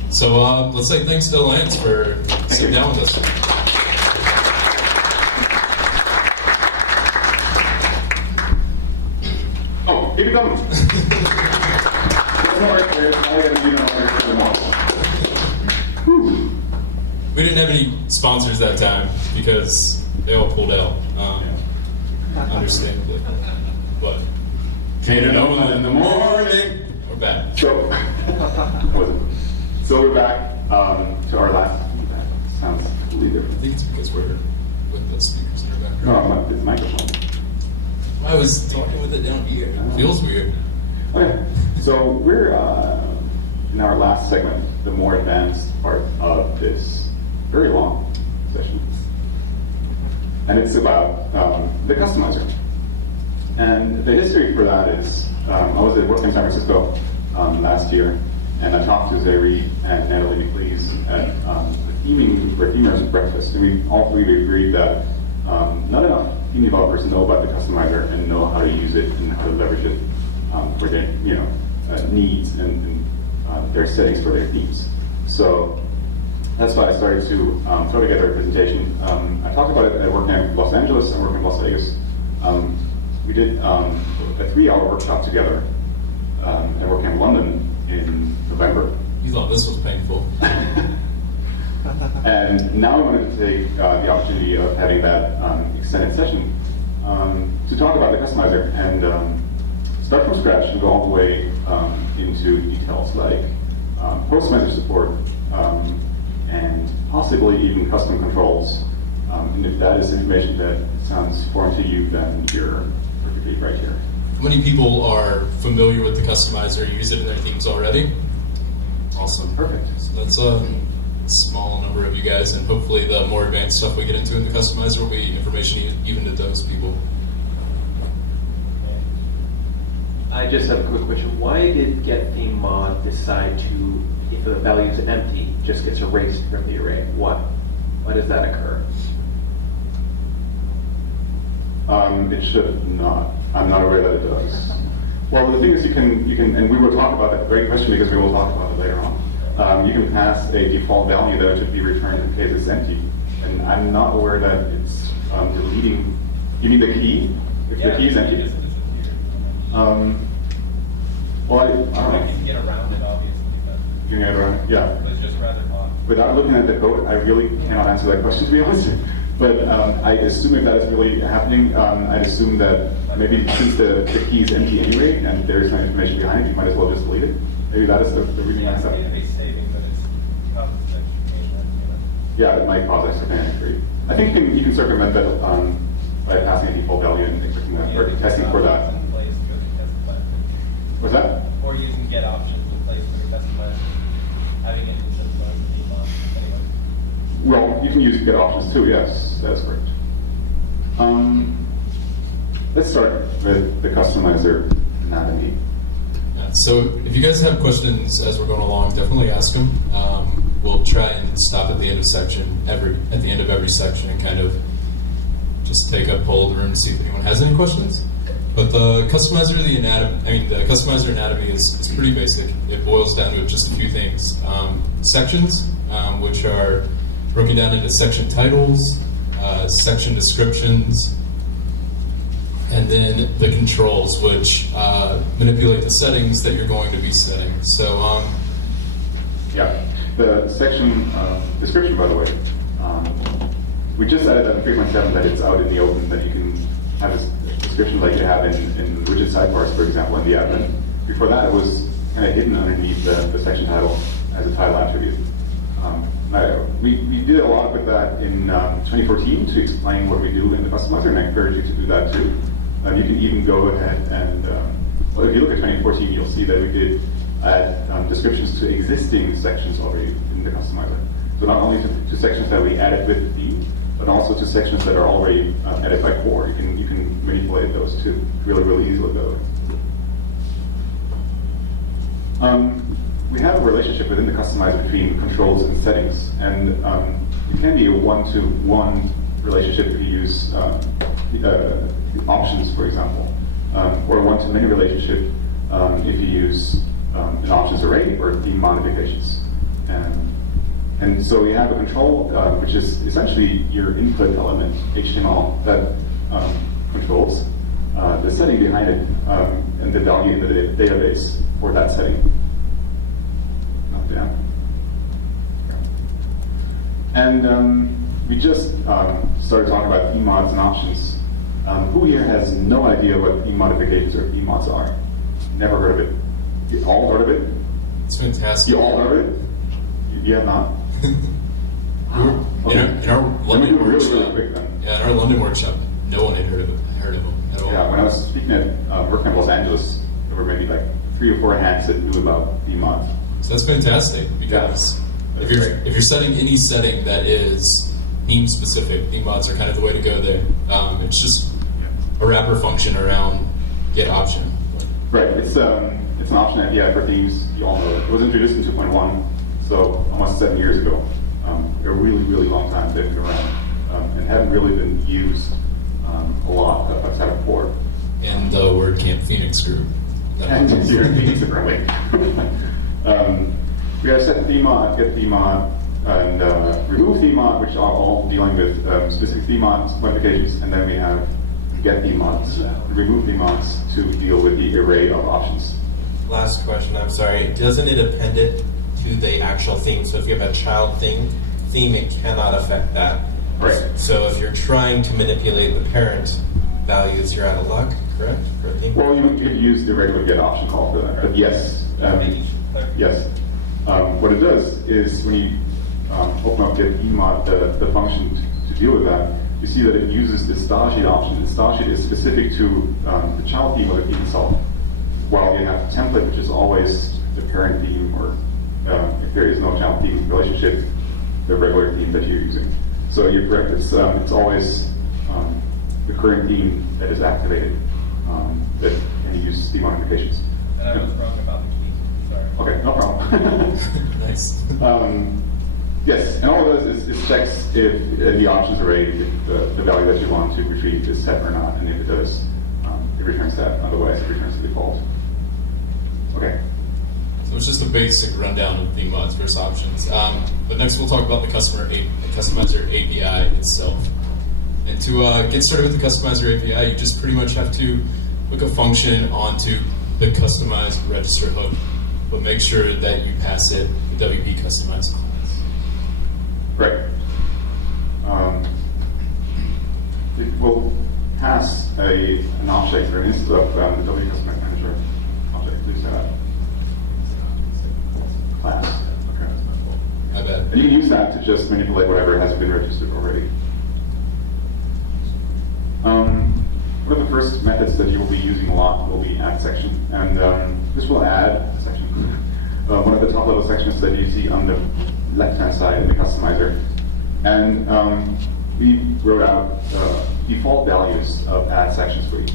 So let's say thanks to Lance for sitting down with us. Oh, keep it coming. We didn't have any sponsors that time because they all pulled out, understandably. But Cater in the morning. we're back. So we're back to our last. That sounds completely I different. think it's because we're with the speakers in our background. No, it's microphone. I was talking with it down here. Feels weird. Okay, so we're in our last segment, the more advanced part of this very long session. And it's about the customizer. And the history for that is, I was at work in San Francisco last year, and I talked to Zeri and Natalie McLeese at the themers breakfast, and we all three agreed that not enough theme developers know about the customizer and know how to use it and how to leverage it for their needs and their settings for their themes. So that's why I started to throw together a presentation. I talked about it at WordCamp Los Angeles and WordCamp Las Vegas. We did a 3-hour workshop together at WordCamp London in November. You thought this was painful. And now I wanted to take the opportunity of having that extended session to talk about the customizer and start from scratch and go all the way into details like post-manager support and possibly even custom controls. And if that is information that sounds foreign to you, then you're perfectly right here. How many people are familiar with the customizer, use it in their themes already? Awesome. Perfect. So that's a small number of you guys, and hopefully the more advanced stuff we get into in the customizer will be information even to those people. I just have a quick question. Why did getThemeMod decide to, if the value is empty, just gets erased from the array? Why does that occur? It should not. I'm not aware that it does. Well, the thing is you can, and we will talk about that great question because we will talk about it later on. You can pass a default value that should be returned in case it's empty. And I'm not aware that it's deleting. You mean the key? If the key is empty? Well, I don't know. You can get around it, obviously. You can get around it, yeah. But it's just rather odd. Without looking at the code, I really cannot answer that question, to be honest. But I assume if that is really happening, I'd assume that maybe since the key is empty anyway, and there is no information behind it, you might as well just delete it. Maybe that is the reason Yeah, that's it's up. going to be saving, but it's causes extra pain. Yeah, it might cause extra pain. I think you can circumvent that by passing a default value and expecting that, or testing for that. What's that? Or using get options in place for your customizer, having it in some theme on. Anyway. Well, you can use get options too, yes, that's correct. Let's start with the customizer anatomy. Yeah, so if you guys have questions as we're going along, definitely ask them. We'll try and stop at the end of every section and kind of just take a poll of the room to see if anyone has any questions. But the customizer anatomy is pretty basic. It boils down to just a few things. Sections, which are broken down into section titles, section descriptions, and then the controls, which manipulate the settings that you're going to be setting. So, Yeah, the section description, by the way, we just added at 3.7 that it's out in the open, that you can have a description like you have in widget sidebars, for example, in the admin. Before that, it was kind of hidden underneath the section title as a title attribute. We did a lot with that in 2014 to explain what we do in the customizer, and I encourage you to do that too. You can even go ahead and, well, if you look at 2014, you'll see that we did add descriptions to existing sections already in the customizer. So not only to sections that we added with the theme, but also to sections that are already added by core. You can manipulate those too, really easily though. We have a relationship within the customizer between controls and settings, and it can be a one-to-one relationship if you use options, for example, or a one-to-many relationship if you use an options array or theme modifications. And so we have a control, which is essentially your input element, HTML, that controls the setting behind it and the value in the database for that setting. Yeah. And we just started talking about theme mods and options. Who here has no idea what theme modifications or theme mods are? Never heard of it. You all heard of it? It's fantastic. You all heard of it? You have not? Okay. In our London really workshop, quick then. yeah, in our London workshop, no one had heard of them at all. Yeah, when I was speaking at WordCamp Los Angeles, there were maybe like 3 or 4 hands that knew about theme mods. So that's fantastic because if you're setting any setting that is theme specific, theme mods are kind of the way to go there. It's just a wrapper function around get option. Right. It's an option API for themes. You all know it. It was introduced in 2.1, so almost 7 years ago. A really long time they've been around and haven't really been used a lot outside of core. And the WordCamp Phoenix group. And here in Phoenix, apparently. We have set theme mod, get theme mod, and remove theme mod, which are all dealing with specific theme mods, modifications, and then we have get theme mods, remove theme mods to deal with the array of options. Last question, I'm sorry. Doesn't it append it to the actual theme? So if you have a child theme, it cannot affect that. Right. So if you're trying to manipulate the parent values, you're out of luck, correct? For a theme? Well, you could use the regular get option call for that, but yes. Yes. What it does is when you open up get emod, the function to deal with that, you see that it uses the style sheet option. The style sheet is specific to the child theme of the theme itself, while you have the template, which is always the parent theme, or if there is no child theme relationship, the regular theme that you're using. So you're correct. It's always the current theme that is activated that can use theme modifications. And I was wrong about the key. Sorry. Okay, no problem. Nice. Yes, and all it does is checks if in the options array if the value that you want to retrieve is set or not, and if it does, it returns that. Otherwise, it returns the default. Okay. So it's just a basic rundown of theme mods versus options. But next we'll talk about the customizer API itself. And to get started with the customizer API, you just pretty much have to hook a function onto the customized register hook, but make sure that you pass it the WP customized class. Right. It will pass an object or an instance of the WP Customize Manager object. Please set up. Class. Okay. I bet. And you can use that to just manipulate whatever has been registered already. One of the first methods that you will be using a lot will be add section, and this will add a section. One of the top level sections that you see on the left-hand side in the customizer. And we wrote out default values of add sections for you.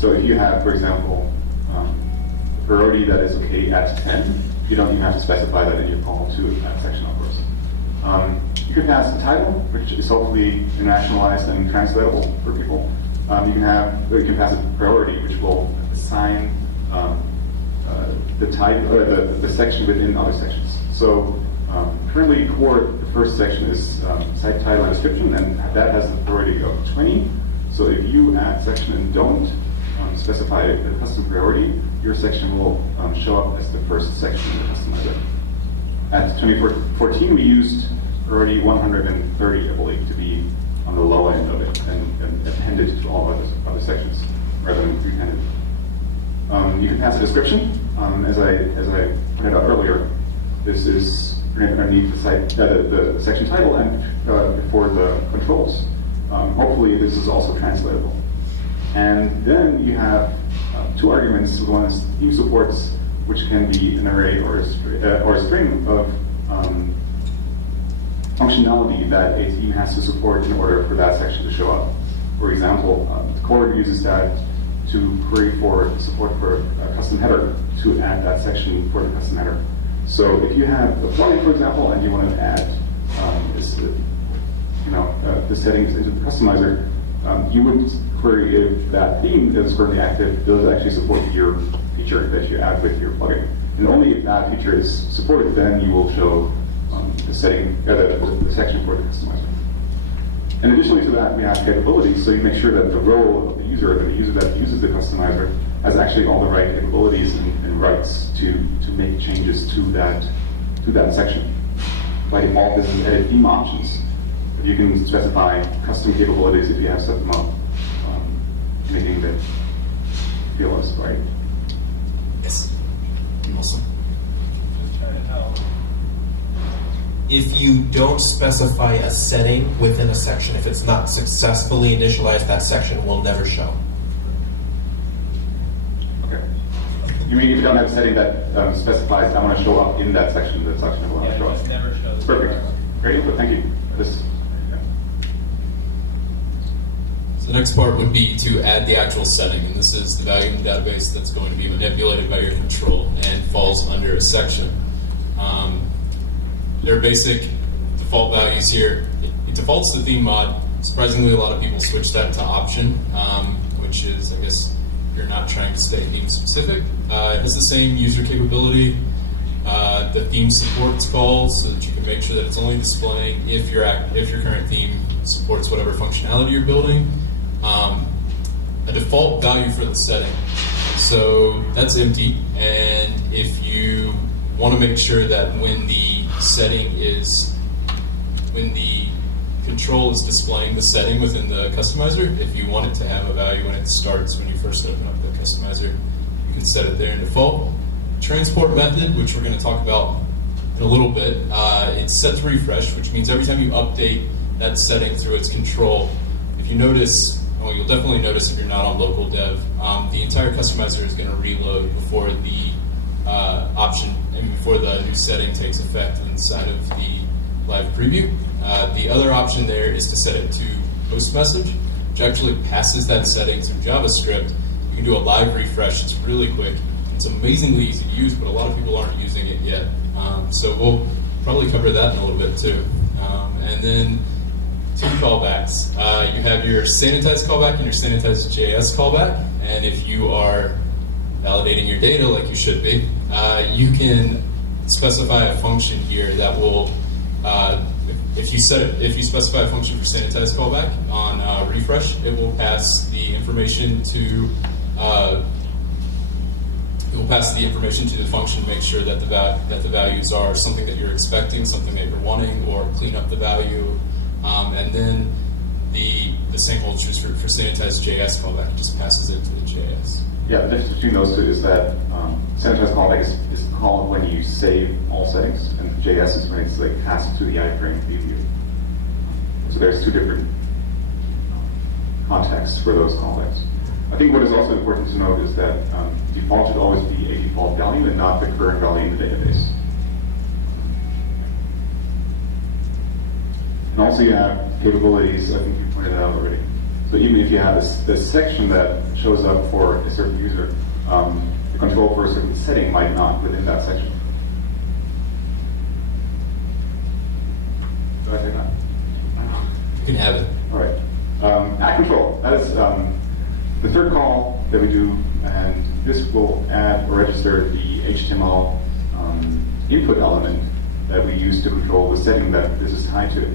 So if you have, for example, priority that is okay at 10, you don't even have to specify that in your call to add section, of course. You can pass a title, which is hopefully internationalized and translatable for people. You can pass a priority, which will assign the type or the section within other sections. So currently, core, the first section is site title and description, and that has the priority of 20. So if you add section and don't specify a custom priority, your section will show up as the first section in the customizer. At 2014, we used already 130, I believe, to be on the low end of it and appended to all other sections rather than prepended. You can pass a description. As I pointed out earlier, this is underneath the site, the section title and before the controls. Hopefully, this is also translatable. And then you have two arguments. One is theme supports, which can be an array or a string of functionality that a theme has to support in order for that section to show up. For example, the core uses that to query for support for a custom header to add that section for the custom header. So if you have a plugin, for example, and you want to add the settings into the customizer, you would query if that theme that is currently active does actually support your feature that you add with your plugin. And only if that feature is supported, then you will show the setting, the section for the customizer. And additionally to that, we have capabilities, so you make sure that the role of the user that uses the customizer has actually all the right capabilities and rights to make changes to that section. By default, this is edit theme options. But you can specify custom capabilities if you have set them up, making that feel us right. Yes. Awesome. Just trying to help. If you don't specify a setting within a section, if it's not successfully initialized, that section will never show. Okay. You mean if you don't have a setting that specifies I want to show up in that section will want to show up? Just never shows. Perfect. Great input. Thank you. So the next part would be to add the actual setting, and this is the value in the database that's going to be manipulated by your control and falls under a section. There are basic default values here. It defaults to theme mod. Surprisingly, a lot of people switch that to option, which is, I guess, you're not trying to stay theme specific. It has the same user capability. The theme supports calls so that you can make sure that it's only displaying if your current theme supports whatever functionality you're building. A default value for the setting. So that's empty, and if you want to make sure that when the control is displaying the setting within the customizer, if you want it to have a value when it starts, when you first open up the customizer, you can set it there in default. Transport method, which we're going to talk about in a little bit, it's set to refresh, which means every time you update that setting through its control, if you notice, well, you'll definitely notice if you're not on local dev, the entire customizer is going to reload before the option and before the new setting takes effect inside of the live preview. The other option there is to set it to post message, which actually passes that setting through JavaScript. You can do a live refresh. It's really quick. It's amazingly easy to use, but a lot of people aren't using it yet. So we'll probably cover that in a little bit too. And then two callbacks. You have your sanitized callback and your sanitized JS callback. And if you are validating your data like you should be, you can specify a function here that will, if you specify a function for sanitized callback on refresh, it will pass the information to the function to make sure that the values are something that you're expecting, something that you're wanting, or clean up the value. And then the same holds true for sanitized JS callback. It just passes it to the JS. Yeah, the difference between those two is that sanitized callback is called when you save all settings, and JS is when it's like passed to the iframe preview. So there's two different contexts for those callbacks. I think what is also important to note is that default should always be a default value and not the current value in the database. And also you have capabilities, I think you pointed it out already. So even if you have this section that shows up for a certain user, the control for a certain setting might not within that section. Did I say that? You can have it. All right. Add control. That is the third call that we do, and this will add or register the HTML input element that we use to control the setting that this is tied to.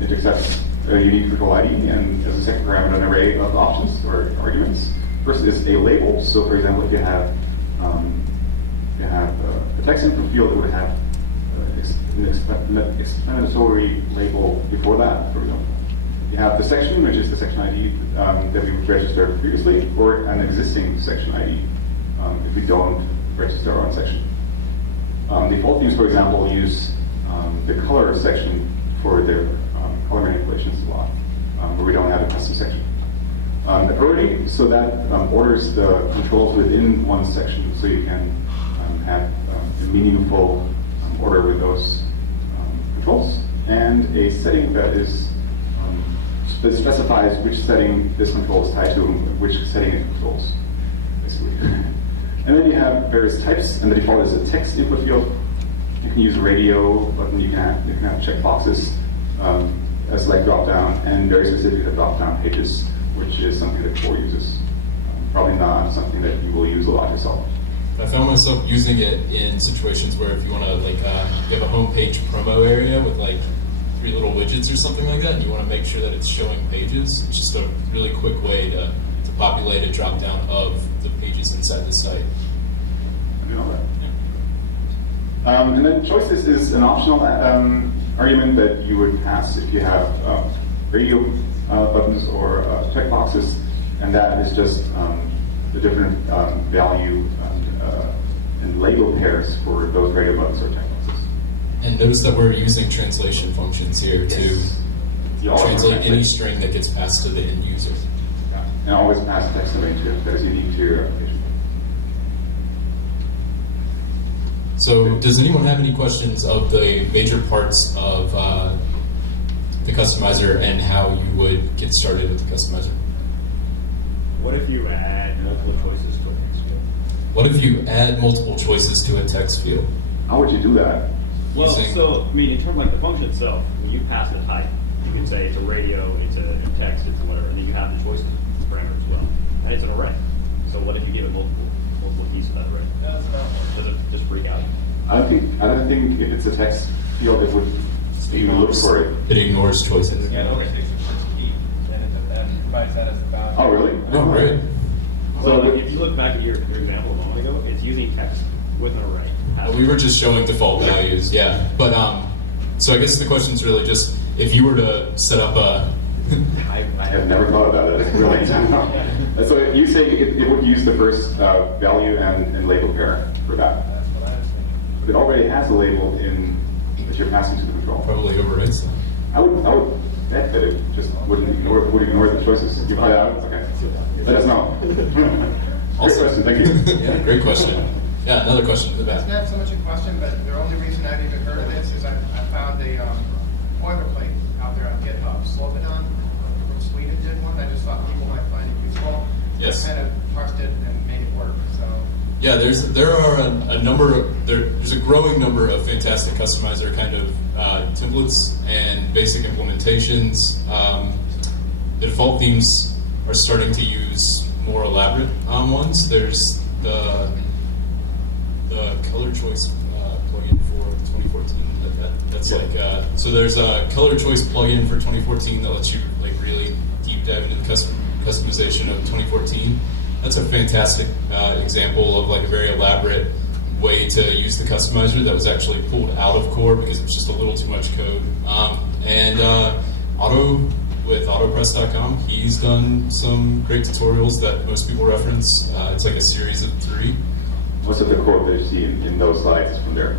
It accepts a unique control ID and as a second parameter an array of options or arguments. First is a label. So for example, if you have a text input field, it would have an explanatory label before that, for example. You have the section, which is the section ID that we registered previously, or an existing section ID if we don't register our own section. Default themes, for example, use the color section for their color manipulations a lot, where we don't have a custom section. The priority, so that orders the controls within one section, so you can have a meaningful order with those controls, and a setting that specifies which setting this control is tied to and which setting it controls, basically. And then you have various types, and the default is a text input field. You can use a radio button, you can have checkboxes, a select drop-down, and very specific drop-down pages, which is something that Core uses. Probably not something that you will use a lot yourself. I found myself using it in situations where if you want to, like, you have a homepage promo area with, like, 3 little widgets or something like that, and you want to make sure that it's showing pages, it's just a really quick way to populate a drop-down of the pages inside the site. I do know that. Yeah. And then choices is an optional argument that you would pass if you have radio buttons or checkboxes, and that is just the different value and label pairs for those radio buttons or checkboxes. And notice that we're using translation functions here to translate any string that gets passed to the end user. Yeah. And always pass text image that is unique to your application. So does anyone have any questions of the major parts of the customizer and how you would get started with the customizer? What if you add multiple choices to a text field? What if you add multiple choices to a text field? How would you do that? Well, so, I mean, in terms of like the function itself, when you pass a type, you can say it's a radio, it's a text, it's a whatever, and then you have the choices parameter as well. And it's an array. So what if you give it multiple pieces of that array? Does it just freak out? I don't think if it's a text field, it would even look for it. It ignores choices. Yeah, over 66 feet, and provides that as the value. Oh, really? Oh, great. So if you look back at your example a moment ago, it's using text with an array. We were just showing default values, yeah. But so I guess the question is really just if you were to set up a. I have never thought about it. Really. So you say it would use the first value and label pair for that. That's what I was thinking. But it already has a label that you're passing to the control. Probably overwrites them. I would bet that it just would ignore the choices. You find out? Okay. Let us know. Great question. Thank you. Yeah, great question. Yeah, another question in the back. It's not so much a question, but the only reason I've even heard of this is I found a boilerplate out there on GitHub. Slobodan from Sweden did one. I just thought people might find it useful. Yes. I kind of parsed it and made it work. So. Yeah, there are a number of, there's a growing number of fantastic customizer kind of templates and basic implementations. The default themes are starting to use more elaborate ones. There's the color choice plugin for 2014. That's like so. There's a color choice plugin for 2014 that lets you like really deep dive into the customization of 2014. That's a fantastic example of like a very elaborate way to use the customizer that was actually pulled out of Core because it was just a little too much code. And Otto with autopress.com, he's done some great tutorials that most people reference. It's like a series of 3. Most of the code that you see in those slides is from there.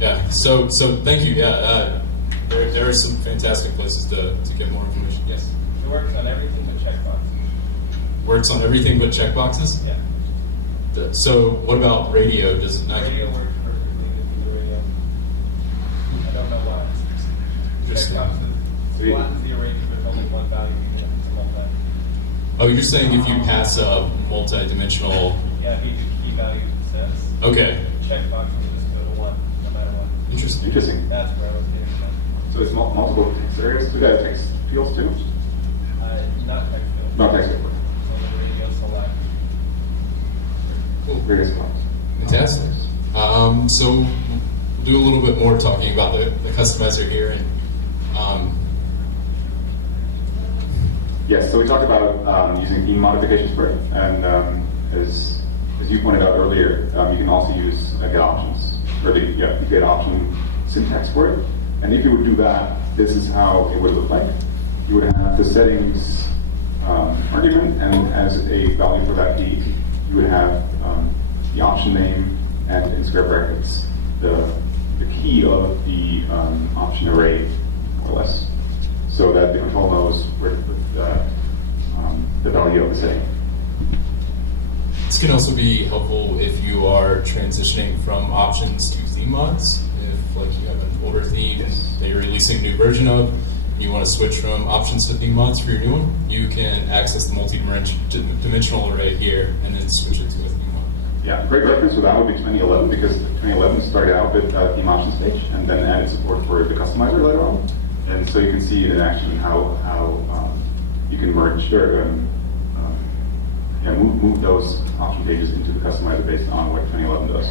Yeah, so thank you. Yeah, there are some fantastic places to get more information. Yes? It works on everything but checkboxes. Works on everything but checkboxes? Yeah. So what about radio? Does it not? Radio works perfectly with the radio. I don't know why. Interesting. Checkboxes flattens the array with only one value. You can multiply. Oh, you're saying if you pass a multi-dimensional... Yeah, if you do key values it says. Okay. Checkbox will just go to 1, no matter what. Interesting. That's where I was getting at. So there's multiple text areas. We got text fields too. Not text field. Not text field. So the radio select. Cool. Various spots. Fantastic. So we'll do a little bit more talking about the customizer here. And yes, so we talked about using theme modifications for it, and as you pointed out earlier, you can also use get options or the get option syntax for it. And if you would do that, this is how it would look like. You would have the settings argument, and as a value for that key, you would have the option name and in square brackets the key of the option array, more or less, so that the control knows where to put the value of the setting. This can also be helpful if you are transitioning from options to theme mods. If like you have an older theme that you're releasing a new version of, and you want to switch from options to theme mods for your new one, you can access the multi-dimensional array here and then switch it to a theme mod. Yeah, great reference for that would be 2011, because 2011 started out with theme option stage and then added support for the customizer later on. And so you can see in action how you can merge or move those option pages into the customizer based on what 2011 does.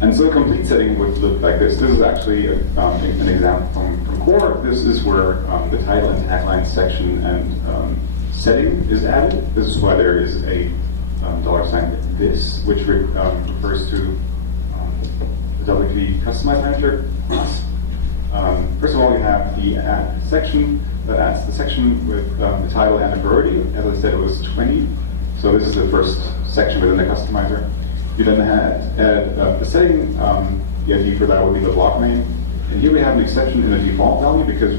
And so a complete setting would look like this. This is actually an example from Core. This is where the title and tagline section and setting is added. This is why there is a $ this, which refers to the WP Customize Manager class. First of all, you have the add section that adds the section with the title and the priority. As I said, it was 20. So this is the first section within the customizer. You then add the setting. The ID for that would be the block name. And here we have an exception in the default value because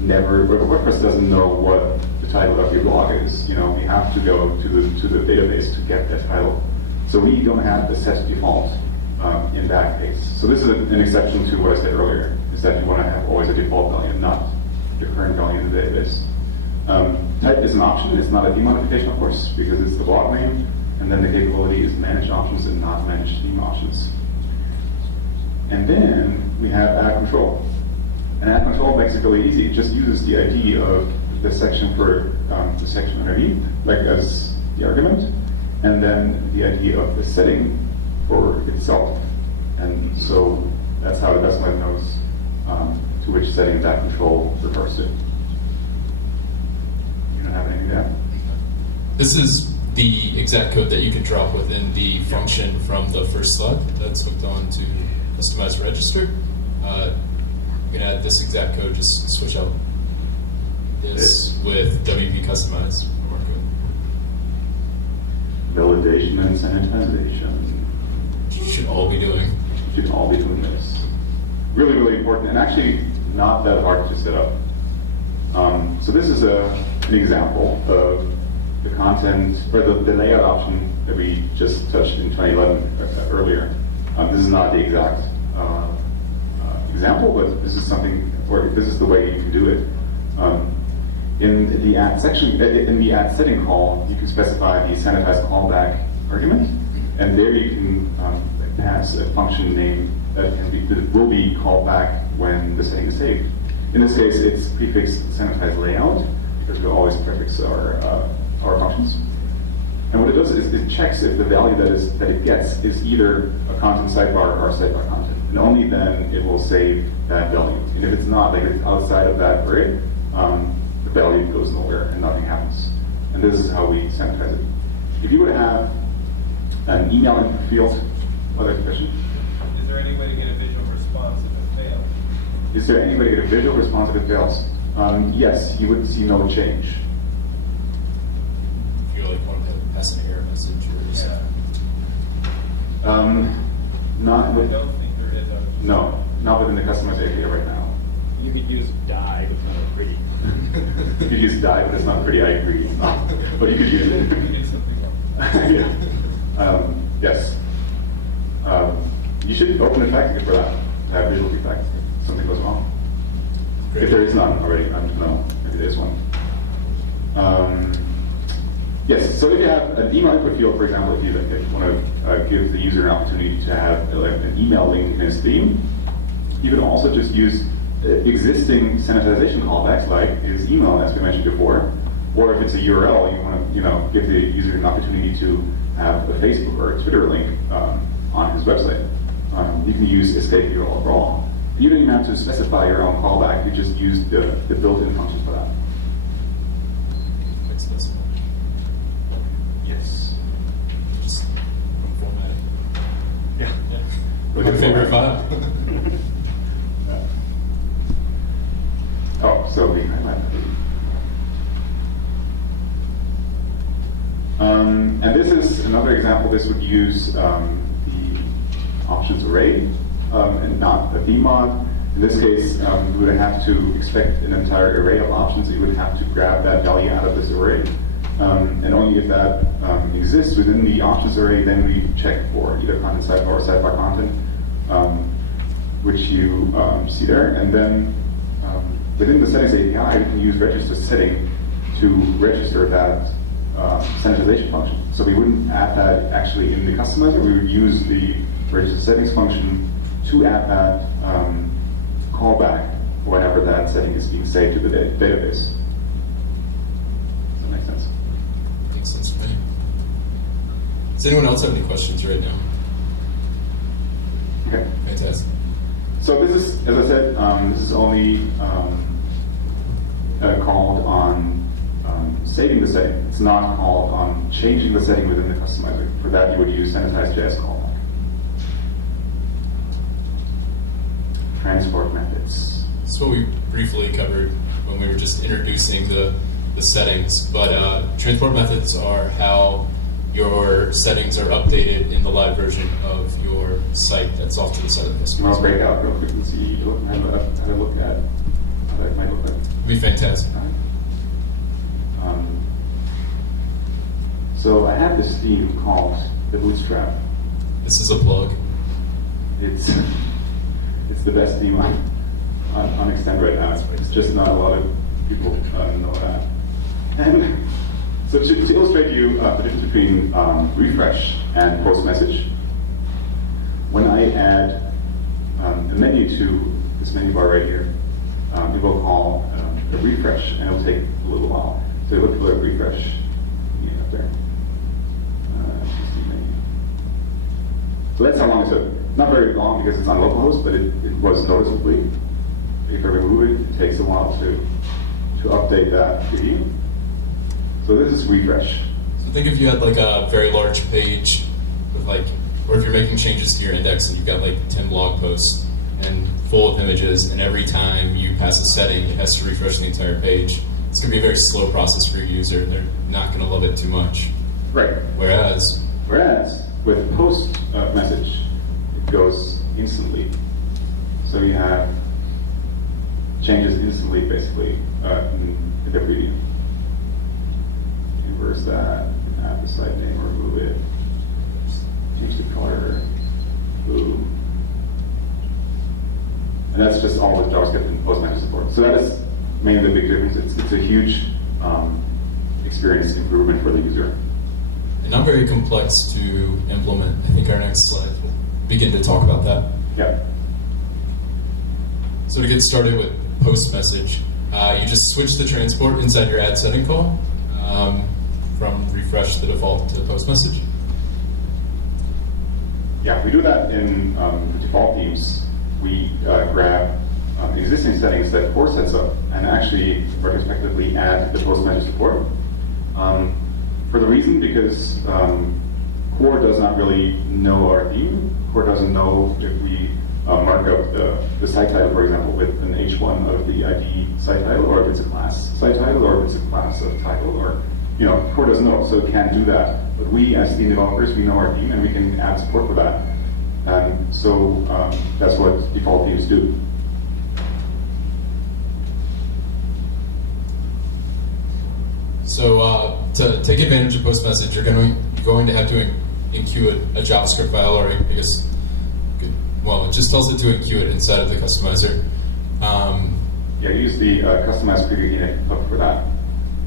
WordPress doesn't know what the title of your blog is. You know, we have to go to the database to get that title. So we don't have the set default in that case. So this is an exception to what I said earlier, is that you want to have always a default value, not the current value in the database. Type is an option. It's not a theme modification, of course, because it's the block name, and then the capability is manage options and not manage theme options. And then we have add control. And add control makes it really easy. It just uses the ID of the section for the section underneath, like as the argument, and then the ID of the setting for itself. And so that's how the customer knows to which setting that control refers to. You don't have anything to add? This is the exact code that you can drop within the function from the first slide that's hooked on to customize register. You can add this exact code, just switch out this with WP customize. Validation and sanitization. Should all be doing. Should all be doing this. Really, really important, and actually not that hard to set up. So this is an example of the content, or the layout option that we just touched in 2011 earlier. This is not the exact example, but this is something, or this is the way you can do it. In the add section, in the add setting call, you can specify the sanitize callback argument, and there you can pass a function name that will be called back when the setting is saved. In this case, it's prefix sanitize layout, because we always prefix our functions. And what it does is it checks if the value that it gets is either a content sidebar or sidebar content, and only then it will save that value. And if it's not, like it's outside of that array, the value goes nowhere and nothing happens. And this is how we sanitize it. If you were to have an email input field, other question? Is there any way to get a visual response if it fails? Is there any way to get a visual response if it fails? Yes, you would see no change. If you like want to pass an error message or something. Not with. I don't think there is. No, not within the customized API right now. You could use die, but it's not pretty. You could use die, but it's not pretty. I agree. But you could use it. Yeah. Yes. You should open a FAQ for that to have visual feedback if something goes wrong. Great. If there is none already, I don't know. Maybe there's one. Yes. So if you have an email input field, for example, if you want to give the user an opportunity to have an email link in his theme, you can also just use existing sanitization callbacks like his email, as we mentioned before, or if it's a URL, you want to give the user an opportunity to have a Facebook or a Twitter link on his website. You can use escape URL raw. You don't even have to specify your own callback. You just use the built-in functions for that. Yes. file. Oh, so we highlight and this is another example. This would use the options array and not a theme mod. In this case, we would have to expect an entire array of options. You would have to grab that value out of this array. And only if that exists within the options array, then we check for either content sidebar or sidebar content, which you see there. And then within the settings API, we can use register setting to register that sanitization function. So we wouldn't add that actually in the customizer. We would use the register settings function to add that callback whenever that setting is being saved to the database. Does that make sense? Makes sense to me. Does anyone else have any questions right now? Okay. Fantastic. So this is, as I said, this is only called on saving the setting. It's not called on changing the setting within the customizer. For that, you would use sanitize.js callback. Transport methods. That's what we briefly covered when we were just introducing the settings. But transport methods are how your settings are updated in the live version of your site that's off to the side of the customer. I'll break out real quick and see how to look at how that might look like. It'd be fantastic. So I have this theme called the Bootstrap. This is a plug. It's the best theme on Extend right now. It's just not a lot of people know that. And so to illustrate to you the difference between refresh and post message, when I add a menu to this menu bar right here, it will call a refresh, and it will take a little while. So look for a refresh up there. So that's how long it took. Not very long because it's on localhost, but it was noticeably. If I remove it, it takes a while to update that video. So this is refresh. So think if you had like a very large page with like, or if you're making changes to your index and you've got like 10 blog posts and full of images, and every time you pass a setting, it has to refresh the entire page. It's going to be a very slow process for your user, and they're not going to love it too much. Right. Whereas with post message, it goes instantly. So you have changes instantly, basically, in the preview. Inverse that, add the site name, remove it, change the color, boom. And that's just all with JavaScript and post message support. So that is mainly the big difference. It's a huge experience improvement for the user. And not very complex to implement. I think our next slide will begin to talk about that. Yeah. So to get started with post message, you just switch the transport inside your add setting call from refresh the default to post message. Yeah, we do that in the default themes. We grab existing settings that Core sets up and actually retrospectively add the post message support. For the reason because Core does not really know our theme. Core doesn't know if we mark up the site title, for example, with an H1 of the ID site title, or if it's a class site title, or if it's a class of title, or, Core doesn't know, so it can't do that. But we, as theme developers, we know our theme, and we can add support for that. And so that's what default themes do. So to take advantage of post message, you're going to have to enqueue a JavaScript file, or I guess, well, it just tells it to enqueue it inside of the customizer. Yeah, use the customized preview init hook for that.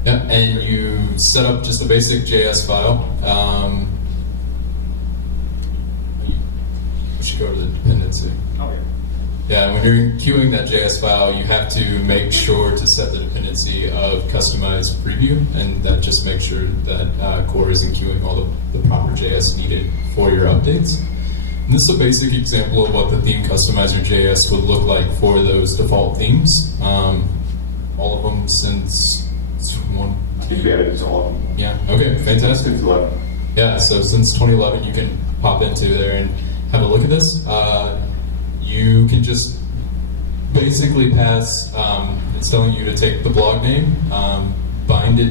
Yeah, and you set up just a basic JS file. We should go to the dependency. Oh, yeah. Yeah, when you're queuing that JS file, you have to make sure to set the dependency of customized preview, and that just makes sure that Core is queuing all the proper JS needed for your updates. And this is a basic example of what the theme customizer JS would look like for those default themes. All of them since one. I think we added all of them. Yeah. Okay. Fantastic. Since 11. Yeah. So since 2011, you can pop into there and have a look at this. you can just basically pass, it's telling you to take the blog name, bind the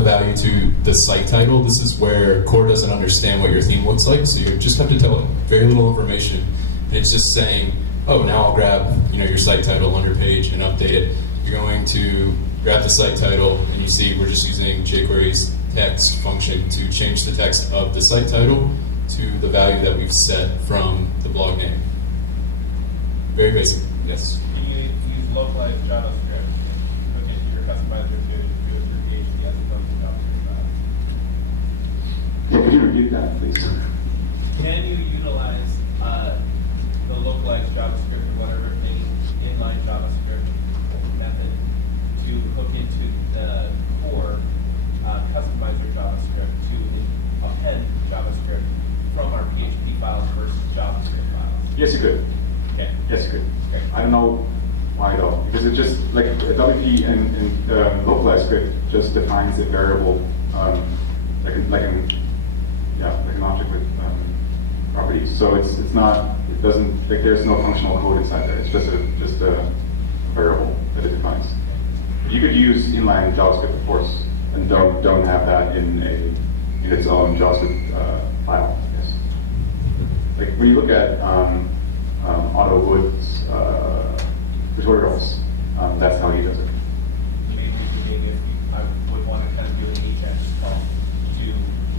value to the site title. This is where Core doesn't understand what your theme looks like, so you just have to tell it very little information. And it's just saying, oh, now I'll grab your site title on your page and update it. You're going to grab the site title, and you see we're just using jQuery's text function to change the text of the site title to the value that we've set from the blog name. Very basic, yes. Can you use localized JavaScript to hook into your customizer to do it through PHP as opposed to JavaScript? Yeah, could you repeat that, please? Can you utilize the localized JavaScript or whatever any inline JavaScript method to hook into the core customizer JavaScript to append JavaScript from our PHP files versus JavaScript files? Yes, you could. Okay. Yes, you could. Okay. I don't know why though, because it just like WP and localized script just defines a variable like an object with properties. So it doesn't like there's no functional code inside there. It's just a variable that it defines. But you could use inline JavaScript, of course, and don't have that in its own JavaScript file. Yes. Like when you look at Otto Wood's tutorials, that's how he does it. Maybe I would want to kind of do an Ajax call to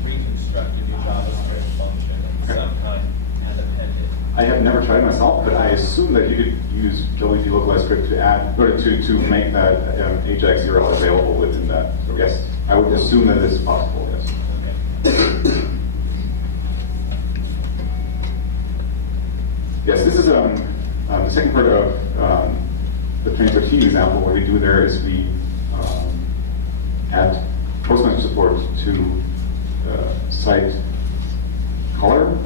reconstruct a new JavaScript function of some kind and append it. I have never tried it myself, but I assume that you could use WP localized script to add or to make that Ajax URL available within that. So yes, I would assume that it is possible. Yes. Okay. Yes, this is the second part of the 2013 example. What we do there is we add post-message support to site color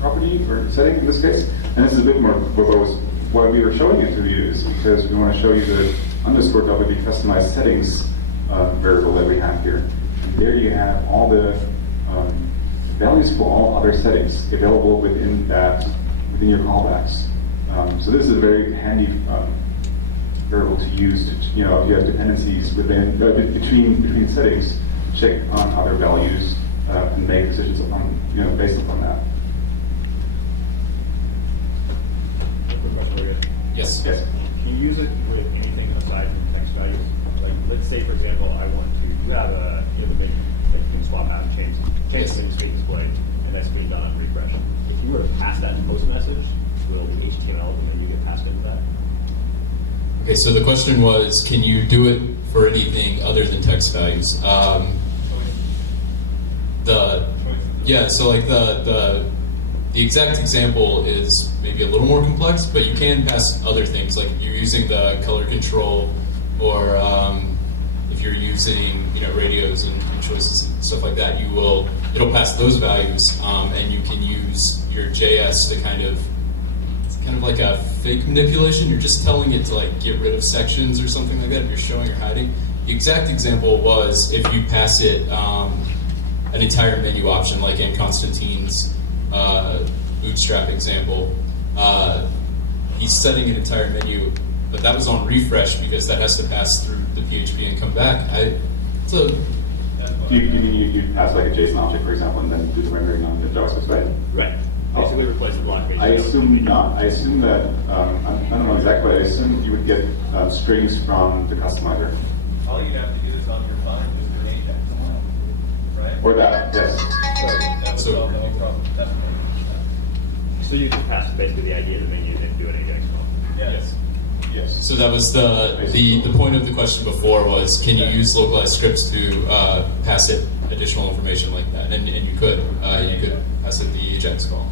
property or setting in this case. And this is a bit more verbose. Why we were showing it to you is because we want to show you the underscore WP customized settings variable that we have here. And there you have all the values for all other settings available within your callbacks. So this is a very handy variable to use to, if you have dependencies between settings, check on other values and make decisions upon, based upon that. Yes. Yes. Can you use it with anything aside from text values? Like, let's say, for example, I want to grab a big swap out and change Yes. the screen display, and that's being done on refresh. If you were to pass that in post message, will HTML and then you get passed into that? Okay, so the question was, can you do it for anything other than text values? So like the exact example is maybe a little more complex, but you can pass other things, like if you're using the color control, or if you're using radios and choices and stuff like that, it'll pass those values, and you can use your JS to it's kind of like a fake manipulation. You're just telling it to get rid of sections or something like that. If you're showing or hiding. The exact example was if you pass it an entire menu option, like in Konstantin's Bootstrap example. He's setting an entire menu, but that was on refresh because that has to pass through the PHP and come back. You pass like a JSON object, for example, and then do the rendering on the JavaScript side? Right. Basically replace the block page. I assume not. I assume that, I don't know exactly, but I assume you would get strings from the customizer. All you'd have to do is on your phone, just an Ajax, right? Or that, yes. That would solve the whole problem. Definitely. So you just pass basically the idea of the menu and do an Ajax call. Yes. Yes. So that was the point of the question before was, can you use localized scripts to pass it additional information like that? And you could pass it the Ajax call.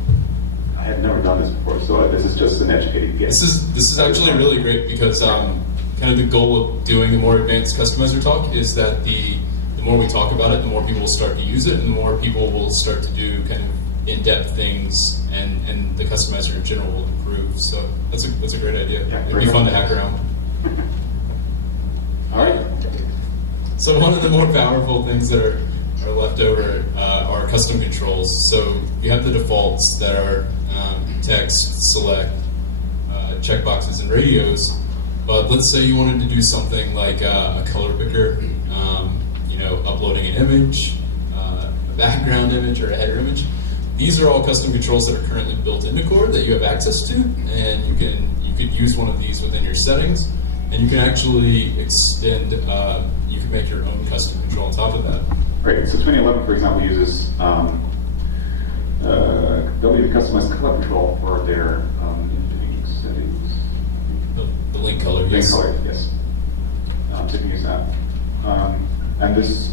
I had never done this before, so this is just an educated guess. This is actually really great because kind of the goal of doing the more advanced customizer talk is that the more we talk about it, the more people will start to use it, and the more people will start to do kind of in-depth things, and the customizer in general will improve. So that's a great idea. Yeah, It'd be fun to hack around. All right. So one of the more powerful things that are left over are custom controls. So you have the defaults that are text, select, checkboxes, and radios. But let's say you wanted to do something like a color picker, uploading an image, a background image, or a header image. These are all custom controls that are currently built into Core that you have access to, and you could use one of these within your settings, and you can actually extend. You can make your own custom control on top of that. Right. So 2011, for example, uses WP customized color control for their settings. The link color, yes. Link color, yes. So you can use that. And this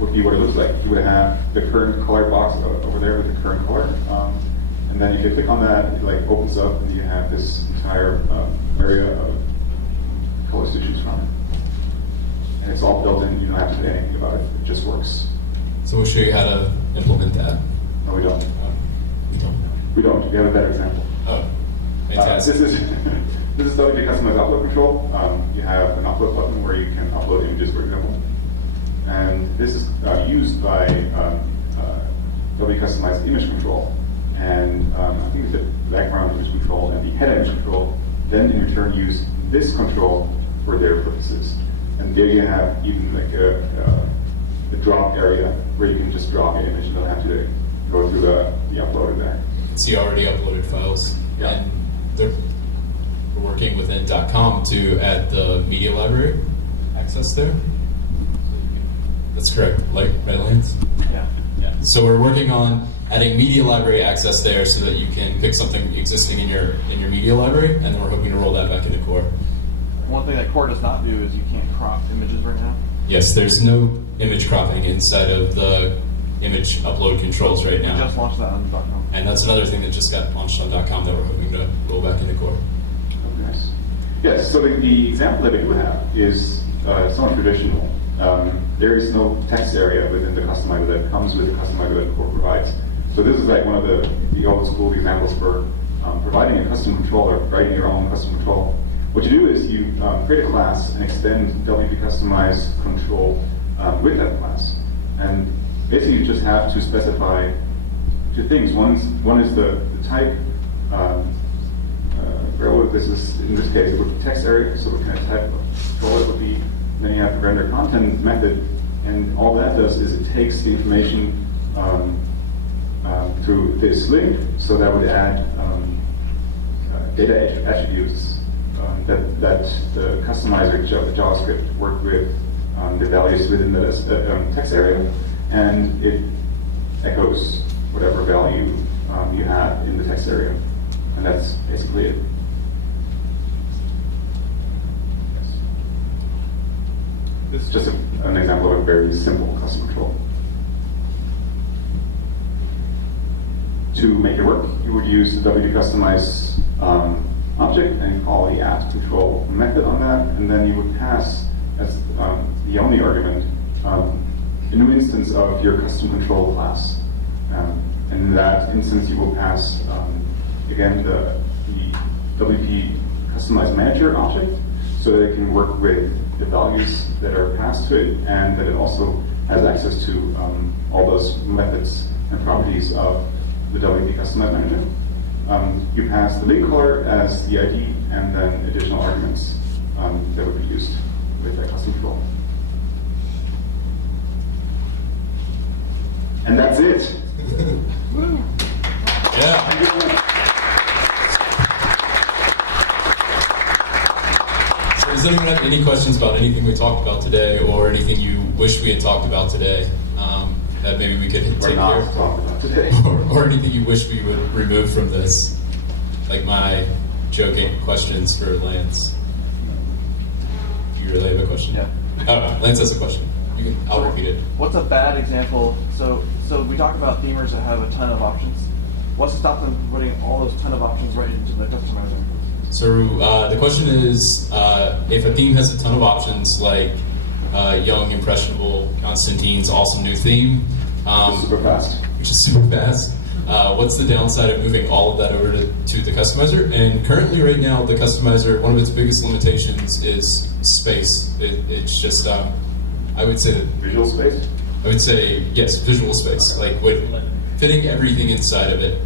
would be what it looks like. You would have the current color box over there with the current color. And then if you click on that, it opens up and you have this entire area of colors to choose from. And it's all built in, you don't have to do anything about it. It just works. So we'll show you how to implement that. No, we don't. We don't. We don't. We have a better example. Oh, fantastic. This is WP customized upload control. You have an upload button where you can upload images, for example. And this is used by WP customized image control. And I think it's the background image control and the header image control then in return use this control for their purposes. And there you have even a drop area where you can just drop an image. You don't have to go through the uploader there. See already uploaded files. Yeah. And we're working within .com to add the media library access there. That's correct, right, Lance? Yeah. So we're working on adding media library access there so that you can pick something existing in your media library, and then we're hoping to roll that back into Core. One thing that Core does not do is you can't crop images right now. Yes, there's no image cropping inside of the image upload controls right now. We just launched that on .com. And that's another thing that just got launched on .com that we're hoping to roll back into Core. Nice. Yes, so the example that we would have is somewhat traditional. There is no text area within the customizer that comes with the customizer that Core provides. So this is like one of the old school examples for providing a custom control or writing your own custom control. What you do is you create a class and extend WP Customize control with that class. And basically you just have to specify two things. One is the type. This is, in this case, it would be text area, so what kind of type of control it would be. Then you have the render content method, and all that does is it takes the information through this link, so that would add data attributes that the customizer, the JavaScript, worked with the values within the text area, and it echoes whatever value you have in the text area. And that's basically it. This is just an example of a very simple custom control. To make it work, you would use the WP Customize object and call the add control method on that, and then you would pass as the only argument a new instance of your custom control class. And in that instance, you will pass again the WP Customize Manager object, so that it can work with the values that are passed to it, and that it also has access to all those methods and properties of the WP Customize Manager. You pass the link color as the ID, and then additional arguments that would be used with that custom control. And that's it. Yeah. So does anyone have any questions about anything we talked about today, or anything you wish we had talked about today that maybe we could take care of? Or anything you wish we would remove from this? Like my joking questions for Lance. Do you really have a question? Yeah. Oh, Lance has a question. I'll repeat it. What's a bad example? So we talk about themers that have a ton of options. What's to stop them from putting all those ton of options right into the customizer? So the question is, if a theme has a ton of options, like young, impressionable, Constantine's awesome new theme, super fast, which is super fast. What's the downside of moving all of that over to the customizer? And currently, right now, the customizer, one of its biggest limitations is space. It's just, I would say that visual space. I would say yes, visual space. Like with fitting everything inside of it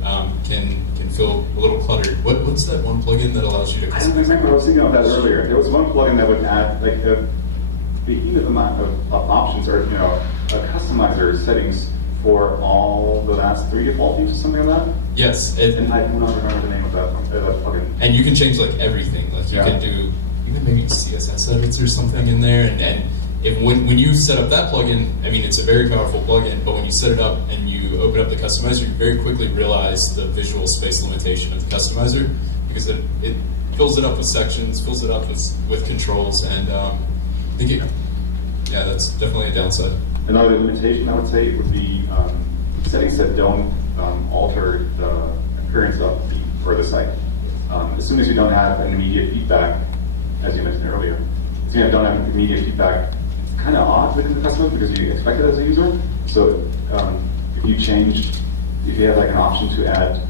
can feel a little cluttered, what's that one plugin that allows you to I don't customize? remember. I was thinking of that earlier. There was one plugin that would add like a behemoth amount of options, or a customizer settings for all the last 3 default themes or something like that. Yes, And I do not remember the name of that plugin. and you can change like everything. Like you Yeah. can do even maybe CSS edits or something in there. And if when you set up that plugin, I mean, it's a very powerful plugin. But when you set it up and you open up the customizer, you very quickly realize the visual space limitation of the customizer, because it fills it up with sections, fills it up with controls, and I think that's definitely a downside. Another limitation I would say would be settings that don't alter the appearance of the site. As soon as you don't have an immediate feedback, as you mentioned earlier, if you don't have immediate feedback, it's kind of odd within the customer because you expect it as a user. So if you have like an option to add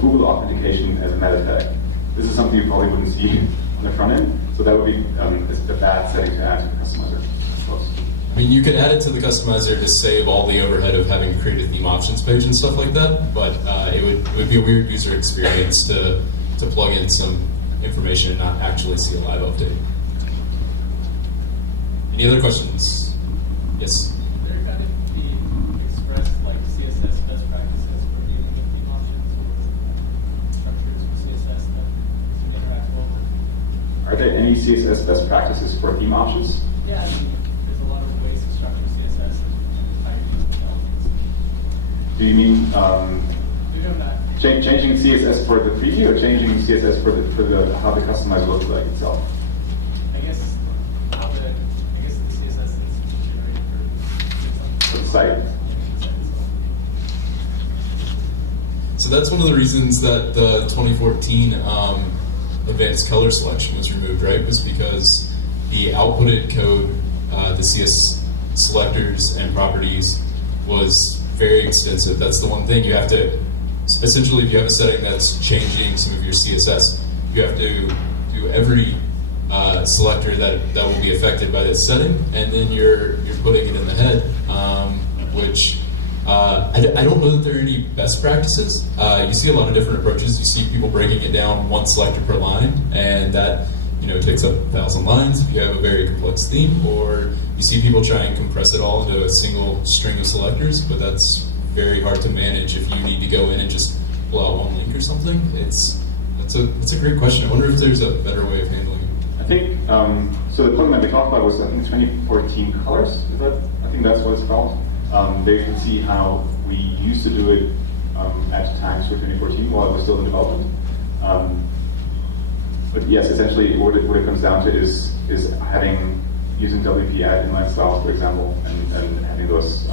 Google authentication as a meta tag, this is something you probably wouldn't see on the front end. So that would be a bad setting to add to the customizer. I mean, you could add it to the customizer to save all the overhead of having to create a theme options page and stuff like that, but it would be a weird user experience to plug in some information and not actually see a live update. Any other questions? Yes? There kind of be expressed like CSS best practices for dealing with theme options or structures for CSS that you interact well with? Are there any CSS best practices for theme options? Yeah, I mean, there's a lot of ways to structure CSS and how you use elements. Do you mean They're doing that. changing CSS for the preview, or changing CSS for the how the customizer looks like itself? I guess the CSS is generated For the site? So that's one of the reasons that the 2014 advanced color selection was removed, right? Was because the outputted code, the CS selectors and properties, was very extensive. That's the one thing you have to, essentially, if you have a setting that's changing some of your CSS, you have to do every selector that will be affected by this setting, and then you're putting it in the head, which I don't know that there are any best practices. You see a lot of different approaches. You see people breaking it down one selector per line, and that takes up 1,000 lines if you have a very complex theme, or you see people try and compress it all into a single string of selectors, but that's very hard to manage if you need to go in and just pull out one link or something. That's a great question. I wonder if there's a better way of handling it. I think so. The plugin that we talked about was 2014 colors. I think that's what it's called. There you can see how we used to do it at times for 2014 while it was still in development. But yes, essentially what it comes down to is using WP add inline styles, for example, and having those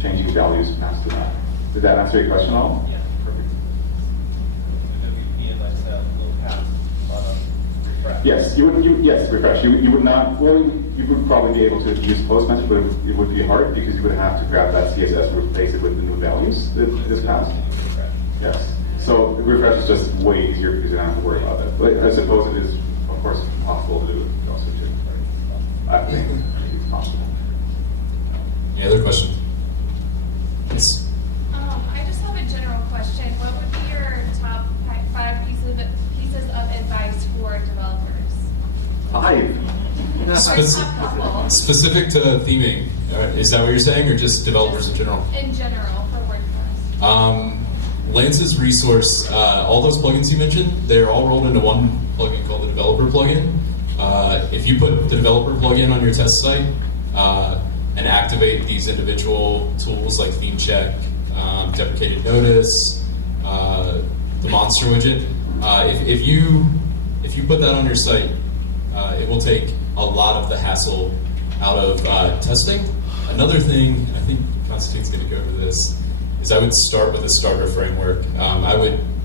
changing values passed to that. Did that answer your question at all? Yeah. Perfect. WP and like a little path refresh. Yes, yes, refresh. You would not. Well, you would probably be able to use post message, but it would be hard because you would have to grab that CSS and replace it with the new values that is passed. Yes. So refresh is just way easier because you don't have to worry about that. But I suppose it is, of course, possible to do it also too. I think it's possible. Any other questions? Yes. I just have a general question. What would be your top 5 pieces of advice for developers? 5. Specific to theming, is that what you're saying, or just developers in general? In general, for WordPress. Lance's resource, all those plugins you mentioned, they're all rolled into one plugin called the developer plugin. If you put the developer plugin on your test site and activate these individual tools like theme check, deprecated notice, the monster widget, if you put that on your site, it will take a lot of the hassle out of testing. Another thing, and I think Constantine's going to go over this, is I would start with a starter framework.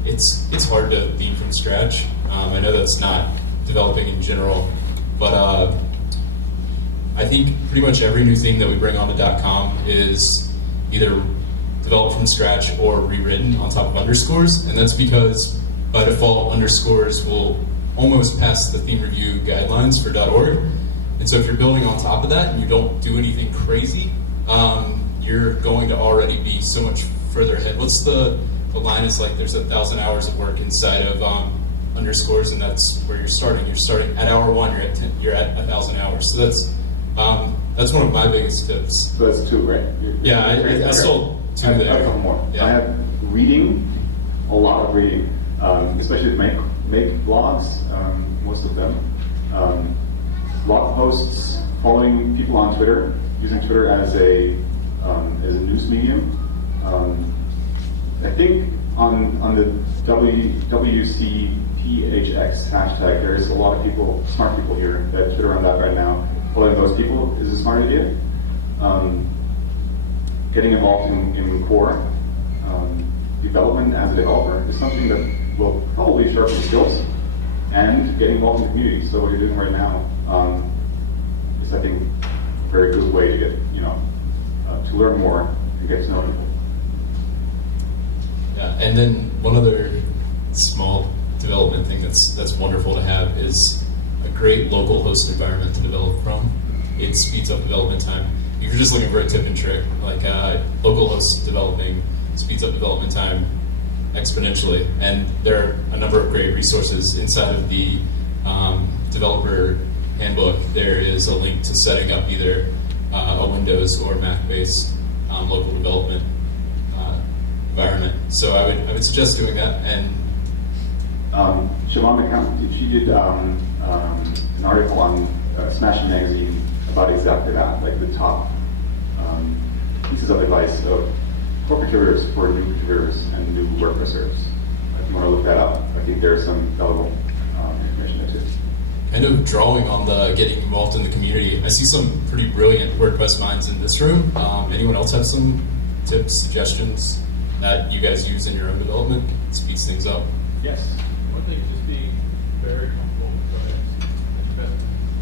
It's hard to theme from scratch. I know that's not developing in general, but I think pretty much every new theme that we bring onto .com is either developed from scratch or rewritten on top of underscores, and that's because by default underscores will almost pass the theme review guidelines for .org, and so if you're building on top of that and you don't do anything crazy, you're going to already be so much further ahead. What's the line is like there's 1,000 hours of work inside of underscores, and that's where you're starting. You're starting at hour 1, you're at 1,000 hours. So that's one of my biggest tips. So that's 2, right? Yeah, I sold 2 I have there. a couple more. Yeah. I have reading, a lot of reading, especially make blogs, most of them. Blog posts, following people on Twitter, using Twitter as a news medium. I think on the WCPHX hashtag, there's a lot of people, smart people here that Twitter on that right now. Following those people is a smart idea. Getting involved in core development as a developer is something that will probably sharpen skills, and getting involved in the community. So what you're doing right now is, I think, a very good way to get, to learn more and get to know people. Yeah, and then one other small development thing that's wonderful to have is a great local host environment to develop from. It speeds up development time. If you're just looking for a tip and trick, like local host developing speeds up development time exponentially. And there are a number of great resources inside of the developer handbook. There is a link to setting up either a Windows or Mac-based local development environment. So I would suggest doing that. And Siobhan McCown, she did an article on Smashing Magazine about exactly that, like the top pieces of advice of core contributors for new contributors and new WordPress servers. If you want to look that up, I think there's some valuable information there too. Kind of drawing on the getting involved in the community, I see some pretty brilliant WordPress minds in this room. Anyone else have some tips, suggestions that you guys use in your own development? It speeds things up. Yes. One thing, just being very comfortable with Codex.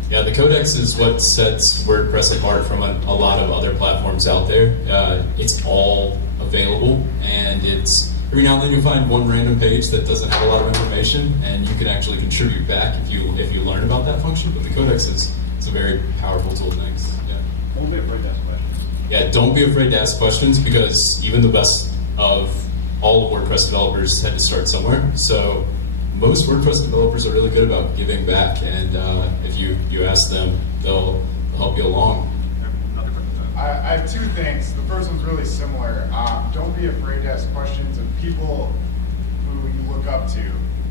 Yeah, the Codex is what sets WordPress apart from a lot of other platforms out there. It's all available, and every now and then you'll find one random page that doesn't have a lot of information, and you can actually contribute back if you learn about that function. But the Codex is a very powerful tool. Thanks. Yeah. Don't be afraid to ask questions. Yeah, don't be afraid to ask questions, because even the best of all WordPress developers had to start somewhere. So most WordPress developers are really good about giving back, and if you ask them, they'll help you along. I have 2 things. The first one's really similar. Don't be afraid to ask questions of people who you look up to,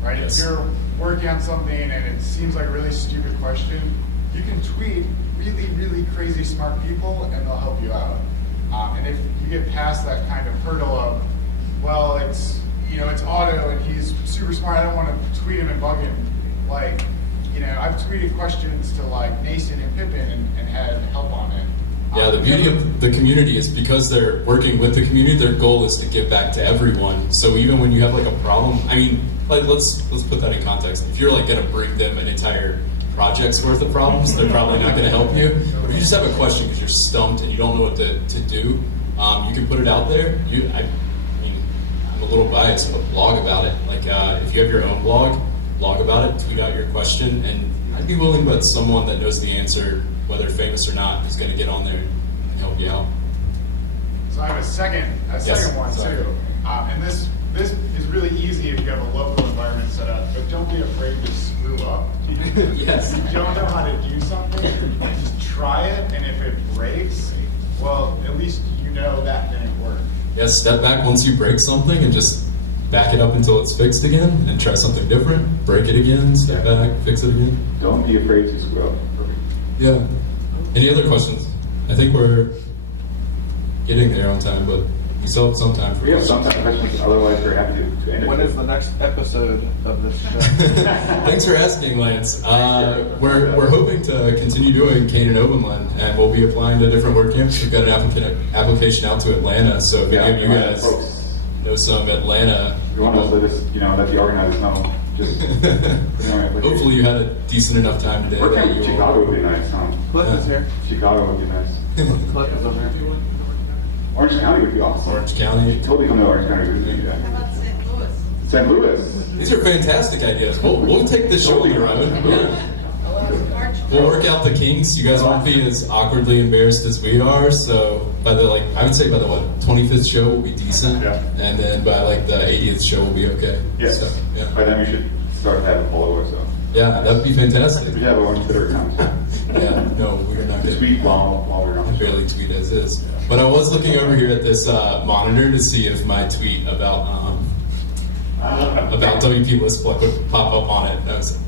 right? Yes. If you're working on something and it seems like a really stupid question, you can tweet really, really crazy smart people and they'll help you out. And if you get past that kind of hurdle of, well, it's Otto and he's super smart, I don't want to tweet him and bug him. Like, I've tweeted questions to like Nason and Pippin and had help on it. Yeah, the beauty of the community is because they're working with the community, their goal is to give back to everyone. So even when you have like a problem, I mean, like let's put that in context. If you're like going to bring them an entire project's worth of problems, they're probably not going to help you. But if you just have a question because you're stumped and you don't know what to do, you can put it out there. I'm a little biased, but blog about it. Like if you have your own blog about it, tweet out your question, and I'd be willing to bet someone that knows the answer, whether famous or not, is going to get on there and help you out. So I have a second one sorry. too. And this is really easy if you have a local environment set up, but don't be afraid to screw up. Yes. If you don't know how to do something, just try it, and if it breaks, well, at least you know that didn't work. Yeah, step back once you break something and just back it up until it's fixed again, and try something different. Break it again, step back, fix it again. Don't be afraid to screw up. Yeah. Any other questions? I think we're getting there on time, but we still have some time for We have questions. some time for questions, otherwise we're happy to end it. When is the next episode of this show? Thanks for asking, Lance. We're hoping to continue doing Kane and Openland, and we'll be applying to different WordCamps. We've got an application out to Atlanta, so if any of you guys know some Atlanta, You want to let the organizers know. Just hopefully you had a decent enough time today. WordCamp that in you Chicago would be nice, huh? Cliff is here. Chicago would be nice. Cliff is over here. Orange County would be awesome. Orange County. Totally come to Orange County. We would do that. How about St. Louis? St. Louis. These are fantastic ideas. We'll take this show on the road. Yeah. We'll work out the kinks. You guys won't be as awkwardly embarrassed as we are. So by the I would say by the 25th show we'll be decent, and then by the 80th show we'll be okay. Yes. So, yeah. By then we should start having followers, so. Yeah, that'd be fantastic. We have our own Twitter account. Yeah, no, we're not Just going tweet while we're on the I barely tweet as is. But I was looking over here at this monitor to see if my tweet about WP Listplug would pop up on it.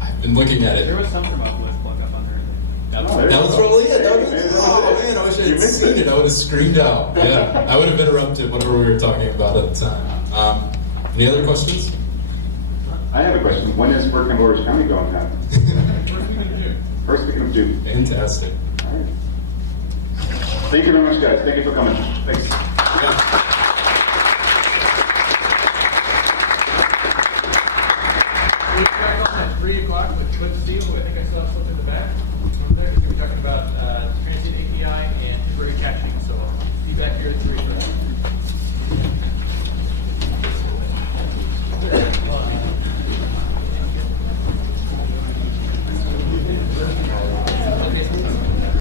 I've been looking at it. There was something about Listplug up under it. That was probably it. Oh man, I wish I had seen it. I would have screamed out. Yeah, I would have interrupted whatever we were talking about at the time. Any other questions? I have a question. When is Work in Orange County going to happen? First week of June. Fantastic. All right. Thank you very much, guys. Thank you for coming. Thanks. We'll crack on at 3 o'clock with Cliff Steele, who I think I saw something in the back. Over there, we're talking about Transient API and temporary caching. So I'll be back here at 3.